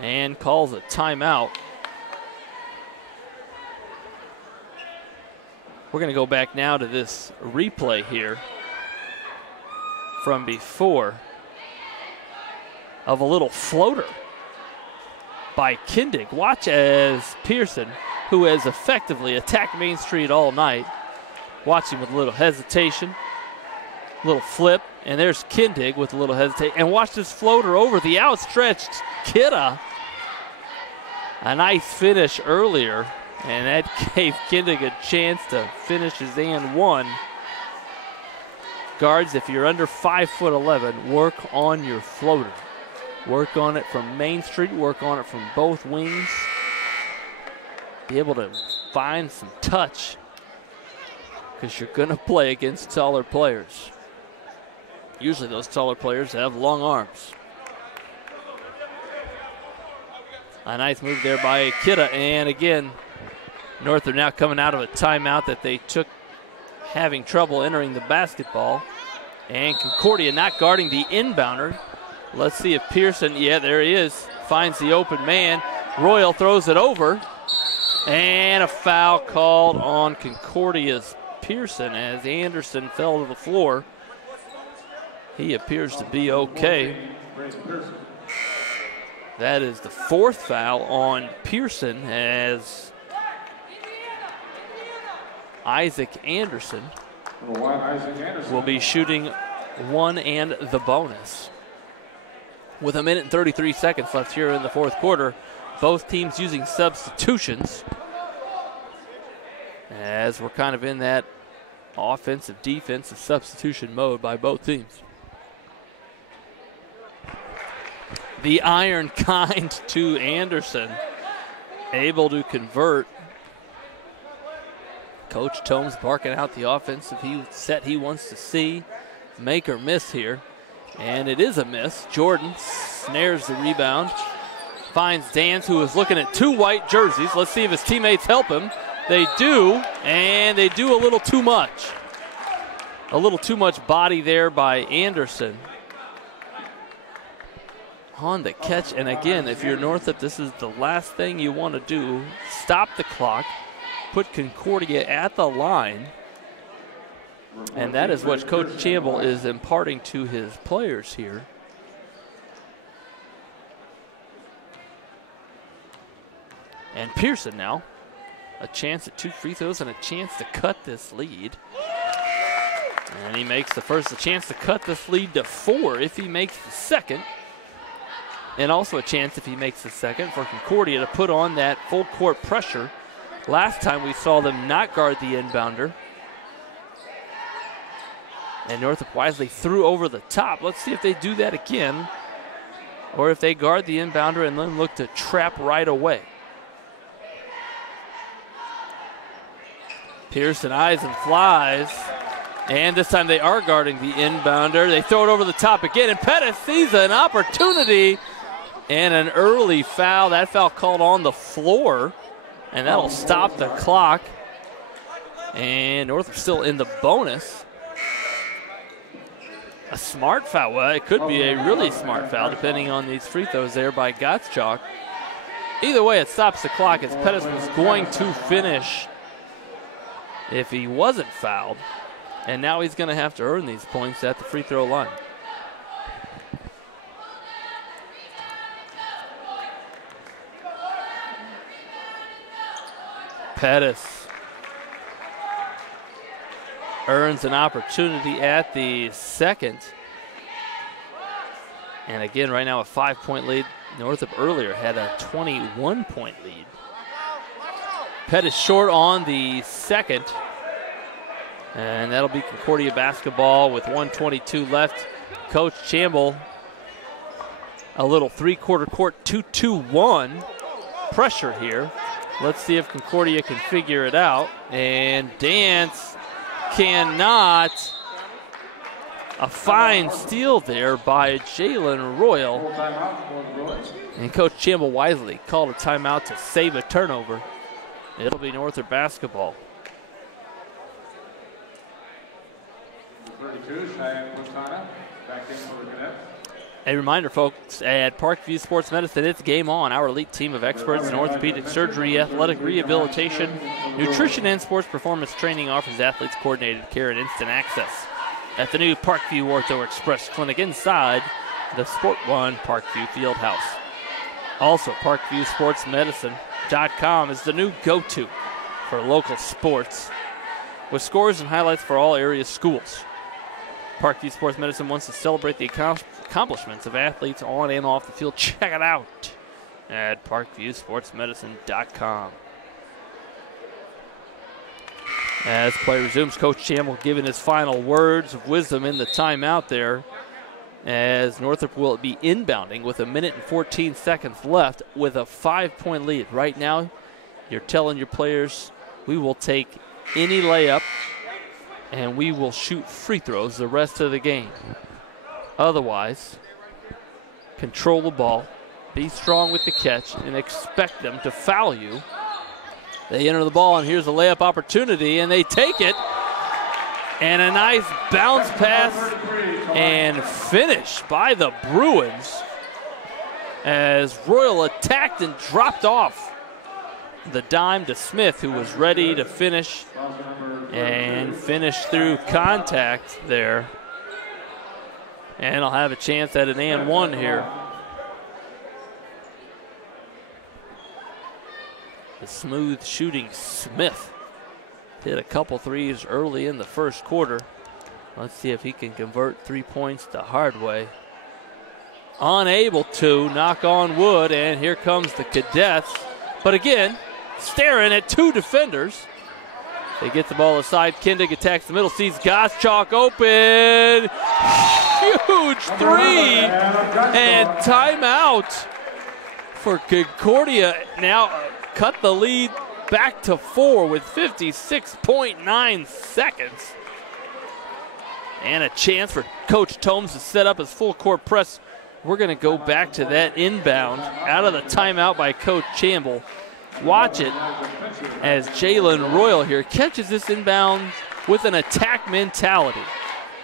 and calls a timeout. We're going to go back now to this replay here from before of a little floater by Kindig. Watch as Pearson, who has effectively attacked Main Street all night, watch him with a little hesitation, little flip, and there's Kindig with a little hesitation. And watch this floater over the outstretched Kidda. A nice finish earlier, and that gave Kindig a chance to finish his and one. Guards, if you're under 5'11", work on your floater. Work on it from Main Street, work on it from both wings. Be able to find some touch because you're going to play against taller players. Usually those taller players have long arms. A nice move there by Kidda, and again, Northrop now coming out of a timeout that they took, having trouble entering the basketball. And Concordia not guarding the inbounder. Let's see if Pearson, yeah, there he is, finds the open man. Royal throws it over, and a foul called on Concordia's Pearson as Anderson fell to the floor. He appears to be okay. That is the 4th foul on Pearson as Isaac Anderson will be shooting 1 and the bonus. With 1 minute and 33 seconds left here in the 4th quarter, both teams using substitutions as we're kind of in that offensive, defensive substitution mode by both teams. The iron kind to Anderson, able to convert. Coach Tomes barking out the offensive set he wants to see. Make or miss here. And it is a miss. Jordan snares the rebound. Finds Dance, who is looking at 2 white jerseys. Let's see if his teammates help him. They do, and they do a little too much. A little too much body there by Anderson. On the catch, and again, if you're Northrop, this is the last thing you want to do. Stop the clock, put Concordia at the line, and that is what Coach Campbell is imparting to his players here. And Pearson now, a chance at 2 free throws and a chance to cut this lead. And he makes the first, a chance to cut this lead to 4 if he makes the second. And also a chance, if he makes the second, for Concordia to put on that full court pressure. Last time we saw them not guard the inbounder. And Northrop wisely threw over the top. Let's see if they do that again, or if they guard the inbounder and then look to trap right away. Pearson eyes and flies. And this time they are guarding the inbounder. They throw it over the top again, and Pettis sees an opportunity and an early foul. That foul called on the floor, and that'll stop the clock. And Northrop still in the bonus. A smart foul. Well, it could be a really smart foul, depending on these free throws there by Gottschalk. Either way, it stops the clock as Pettis was going to finish if he wasn't fouled. And now he's going to have to earn these points at the free throw line. Pettis earns an opportunity at the second. And again, right now a 5-point lead. Northrop earlier had a 21-point lead. Pettis short on the second. And that'll be Concordia basketball with 1:22 left. Coach Campbell, a little three-quarter court 2-2-1 pressure here. Let's see if Concordia can figure it out. And Dance cannot. A fine steal there by Jalen Royal. And Coach Campbell wisely called a timeout to save a turnover. It'll be Northrop basketball. 32, Cheyenne Quintana. Back in for the Cadets. A reminder, folks, at Parkview Sports Medicine, it's game on. Our elite team of experts in orthopedic surgery, athletic rehabilitation, nutrition, and sports performance training offers athletes coordinated care and instant access at the new Parkview Ortho Express Clinic inside the Sport One Parkview Fieldhouse. Also, ParkviewSportsMedicine.com is the new go-to for local sports with scores and highlights for all area schools. Parkview Sports Medicine wants to celebrate the accomplishments of athletes on and off the field. Check it out at ParkviewSportsMedicine.com. As play resumes, Coach Chamble giving his final words of wisdom in the timeout there, as Northrop will be inbounding with 1 minute and 14 seconds left with a 5-point lead. Right now, you're telling your players, we will take any layup and we will shoot free throws the rest of the game. Otherwise, control the ball, be strong with the catch, and expect them to foul you. They enter the ball, and here's a layup opportunity, and they take it. And a nice bounce pass and finish by the Bruins as Royal attacked and dropped off the dime to Smith, who was ready to finish and finish through contact there. And I'll have a chance at an and one here. The smooth shooting Smith hit a couple threes early in the first quarter. Let's see if he can convert 3 points the hard way. Unable to, knock on wood, and here comes the Cadets. But again, staring at two defenders. They get the ball aside. Kindig attacks the middle, sees Goschalk open. Huge three, and timeout for Concordia. Now cut the lead back to 4 with 56.9 seconds. And a chance for Coach Tomes to set up his full court press. We're going to go back to that inbound out of the timeout by Coach Chamble. Watch it as Jalen Royal here catches this inbound with an attack mentality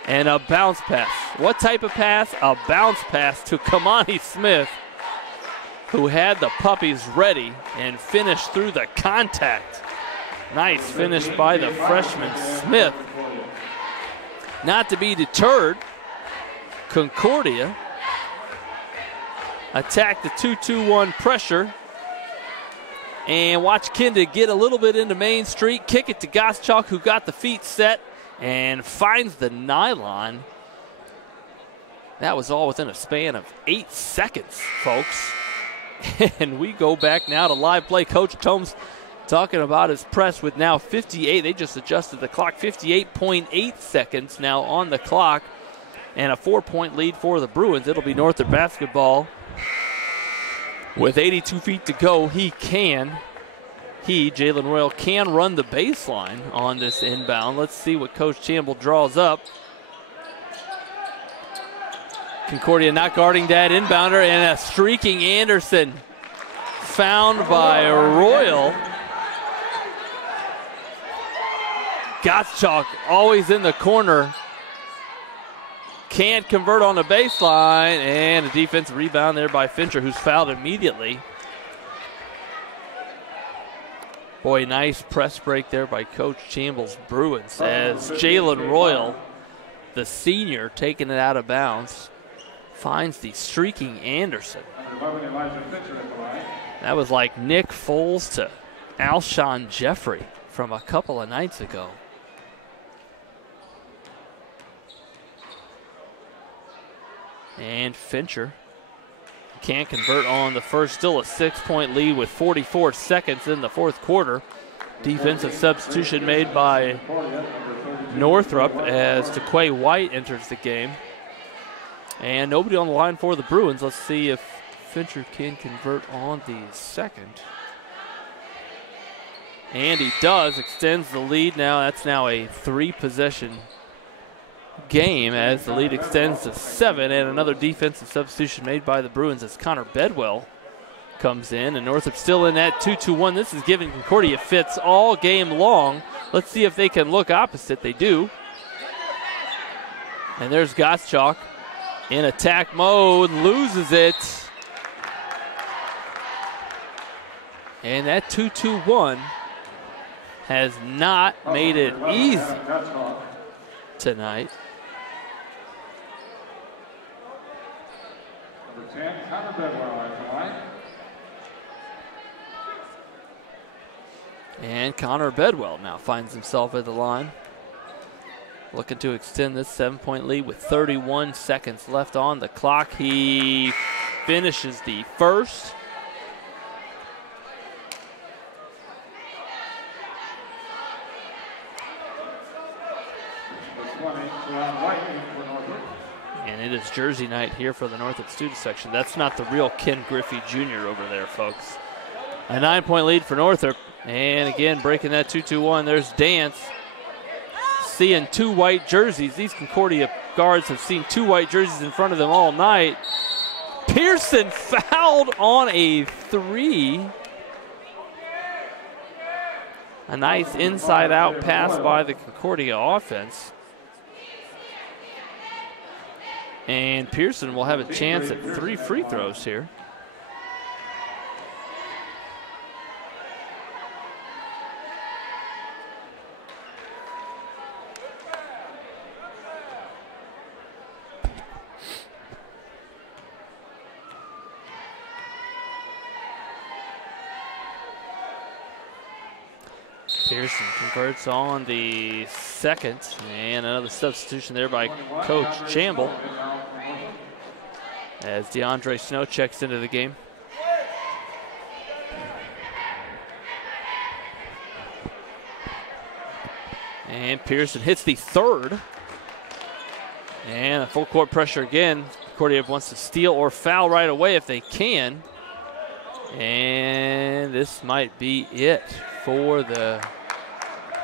and a bounce pass. What type of pass? A bounce pass to Kamani Smith, who had the puppies ready and finished through the contact. Nice finish by the freshman Smith. Not to be deterred, Concordia attacked the 2-2-1 pressure. And watch Kindig get a little bit into Main Street, kick it to Goschalk, who got the feet set and finds the nylon. That was all within a span of 8 seconds, folks. And we go back now to live play. Coach Tomes talking about his press with now 58. They just adjusted the clock. 58.8 seconds now on the clock. And a 4-point lead for the Bruins. It'll be Northrop basketball. With 82 feet to go, Jalen Royal, can run the baseline on this inbound. Let's see what Coach Chamble draws up. Concordia not guarding that inbounder, and a streaking Anderson found by Royal. Gottschalk always in the corner. Can't convert on the baseline, and a defensive rebound there by Fincher, who's fouled immediately. Boy, nice press break there by Coach Chamble's Bruins as Jalen Royal, the senior, taking it out of bounds, finds the streaking Anderson. That was like Nick Foles to Alshon Jeffrey from a couple of nights ago. And Fincher can't convert on the first. Still a 6-point lead with 44 seconds in the fourth quarter. Defensive substitution made by Northrop as Taquay White enters the game. And nobody on the line for the Bruins. Let's see if Fincher can convert on the second. And he does, extends the lead now. That's now a 3-possession game as the lead extends to 7, and another defensive substitution made by the Bruins as Connor Bedwell comes in, and Northrop still in that 2-2-1. This is giving Concordia fits all game long. Let's see if they can look opposite. They do. And there's Gottschalk in attack mode, loses it. And that 2-2-1 has not made it easy tonight. Number 10, Connor Bedwell at the line. And Connor Bedwell now finds himself at the line, looking to extend this 7-point lead with 31 seconds left on the clock. He finishes the first. And it is jersey night here for the Northrop student section. That's not the real Ken Griffey Jr. over there, folks. A 9-point lead for Northrop. And again, breaking that 2-2-1. There's Dance. Seeing two white jerseys. These Concordia guards have seen two white jerseys in front of them all night. Pearson fouled on a 3. A nice inside-out pass by the Concordia offense. And Pearson will have a chance at 3 free throws here. Pearson converts on the second, and another substitution there by Coach Chamble as DeAndre Snow checks into the game. And Pearson hits the third. And a full court pressure again. Concordia wants to steal or foul right away if they can. And this might be it for the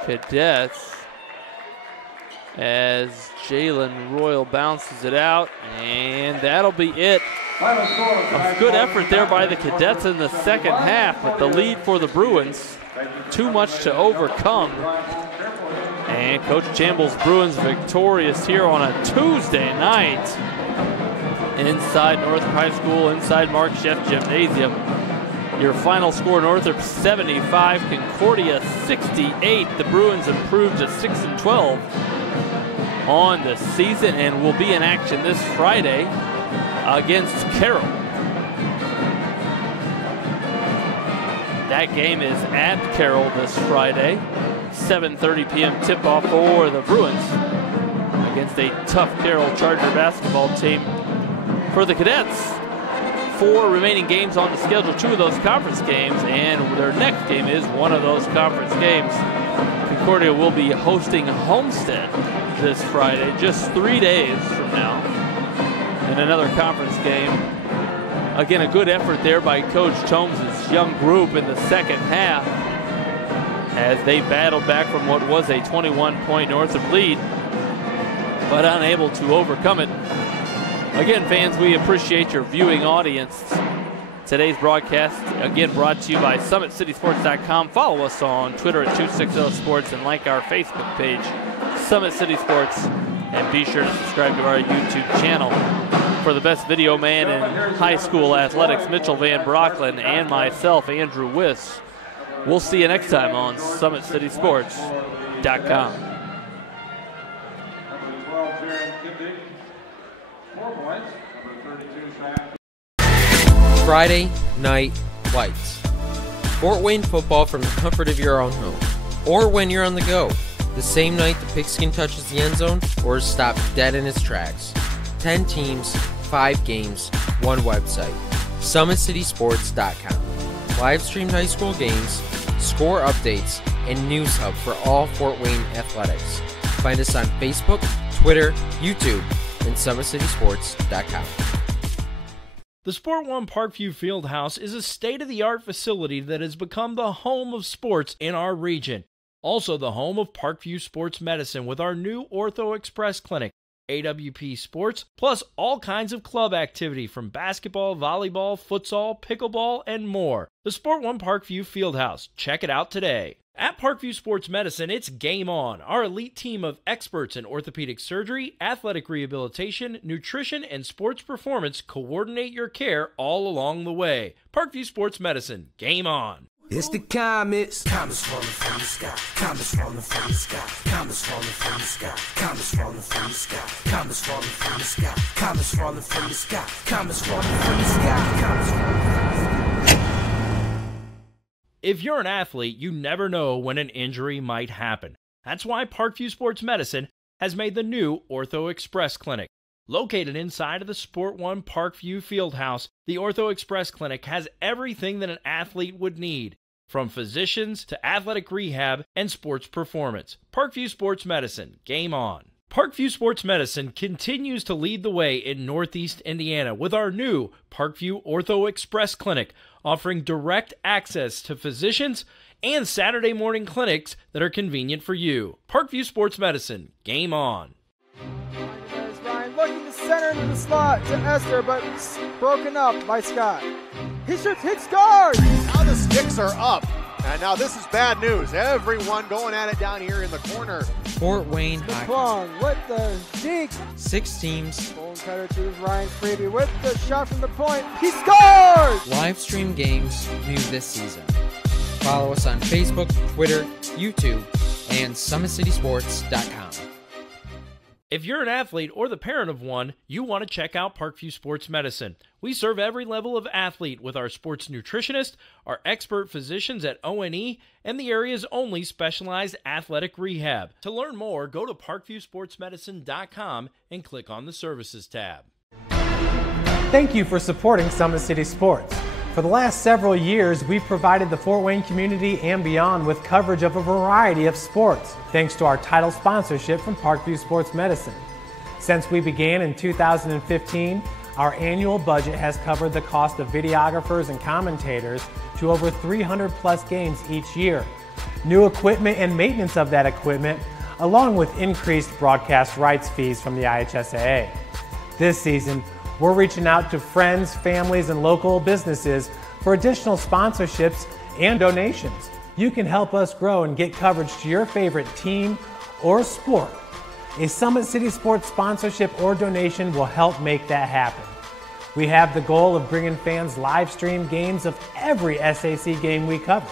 Cadets as Jalen Royal bounces it out, and that'll be it. A good effort there by the Cadets in the second half, but the lead for the Bruins, too much to overcome. And Coach Chamble's Bruins victorious here on a Tuesday night inside Northrop High School, inside Mark Sheff Gymnasium. Your final score, Northrop 75, Concordia 68. The Bruins improved to 6-12 on the season and will be in action this Friday against Carroll. That game is at Carroll this Friday. 7:30 p.m. tip-off for the Bruins against a tough Carroll Charger basketball team. For the Cadets, 4 remaining games on the schedule, 2 of those conference games, and their next game is one of those conference games. Concordia will be hosting Homestead this Friday, just 3 days from now, in another conference game. Again, a good effort there by Coach Thomes' young group in the second half as they battled back from what was a 21-point Northrop lead, but unable to overcome it. Again, fans, we appreciate your viewing audience. Today's broadcast, again, brought to you by SummitCitySports.com. Follow us on Twitter at 260sports and like our Facebook page, Summit City Sports, and be sure to subscribe to our YouTube channel. For the best video man in high school athletics, Mitchell Van Brocklin, and myself, Andrew Wiss. We'll see you next time on SummitCitySports.com. Friday Night Lights. Fort Wayne football from the comfort of your own home. Or when you're on the go. The same night the pigskin touches the end zone or is stopped dead in its tracks. 10 teams, 5 games, 1 website. SummitCitySports.com. Live streamed high school games, score updates, and news hub for all Fort Wayne athletics. Find us on Facebook, Twitter, YouTube, and SummitCitySports.com. The Sport One Parkview Fieldhouse is a state-of-the-art facility that has become the home of sports in our region. Also the home of Parkview Sports Medicine with our new Ortho Express Clinic, AWP Sports, plus all kinds of club activity from basketball, volleyball, futsal, pickleball, and more. The Sport One Parkview Fieldhouse. Check it out today. At Parkview Sports Medicine, it's game on. Our elite team of experts in orthopedic surgery, athletic rehabilitation, nutrition, and sports performance coordinate your care all along the way. Parkview Sports Medicine, game on. It's the comets. Comets falling from the sky. Comets falling from the sky. Comets falling from the sky. Comets falling from the sky. Comets falling from the sky. Comets falling from the sky. Comets falling from the sky. Comets falling from the sky. If you're an athlete, you never know when an injury might happen. That's why Parkview Sports Medicine has made the new Ortho Express Clinic. Located inside of the Sport One Parkview Fieldhouse, the Ortho Express Clinic has everything that an athlete would need, from physicians to athletic rehab and sports performance. Parkview Sports Medicine, game on. Parkview Sports Medicine continues to lead the way in Northeast Indiana with our new Parkview Ortho Express Clinic, offering direct access to physicians and Saturday morning clinics that are convenient for you. Parkview Sports Medicine, game on. There's Ryan looking to center into the slot to Esther, but it's broken up by Scott. He shoots, hits, scores! Now the sticks are up. And now this is bad news. Everyone going at it down here in the corner. Fort Wayne Hockey. Plong with the deke. 6 teams. Bone cutter to Ryan Freeby with the shot from the point. He scores! Live stream games new this season. Follow us on Facebook, Twitter, YouTube, and SummitCitySports.com. If you're an athlete or the parent of one, you want to check out Parkview Sports Medicine. We serve every level of athlete with our sports nutritionist, our expert physicians at O&E, and the area's only specialized athletic rehab. To learn more, go to parkviewsportsmedicine.com and click on the Services tab. Thank you for supporting Summit City Sports. For the last several years, we've provided the Fort Wayne community and beyond with coverage of a variety of sports, thanks to our title sponsorship from Parkview Sports Medicine. Since we began in 2015, our annual budget has covered the cost of videographers and commentators to over 300 plus games each year, new equipment and maintenance of that equipment, along with increased broadcast rights fees from the IHSAA. This season, we're reaching out to friends, families, and local businesses for additional sponsorships and donations. You can help us grow and get coverage to your favorite team or sport. A Summit City Sports sponsorship or donation will help make that happen. We have the goal of bringing fans live stream games of every SAC game we cover.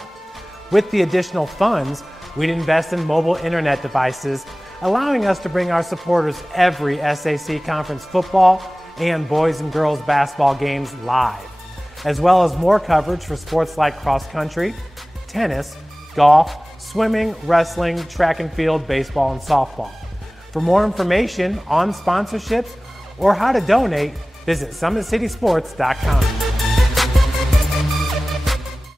With the additional funds, we'd invest in mobile internet devices, allowing us to bring our supporters every SAC conference football and boys and girls basketball games live, as well as more coverage for sports like cross country, tennis, golf, swimming, wrestling, track and field, baseball, and softball. For more information on sponsorships or how to donate, visit SummitCitySports.com.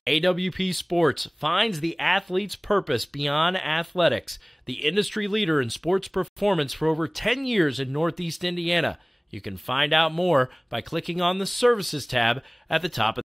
AWP Sports finds the athlete's purpose beyond athletics, the industry leader in sports performance for over 10 years in Northeast Indiana. You can find out more by clicking on the Services tab at the top of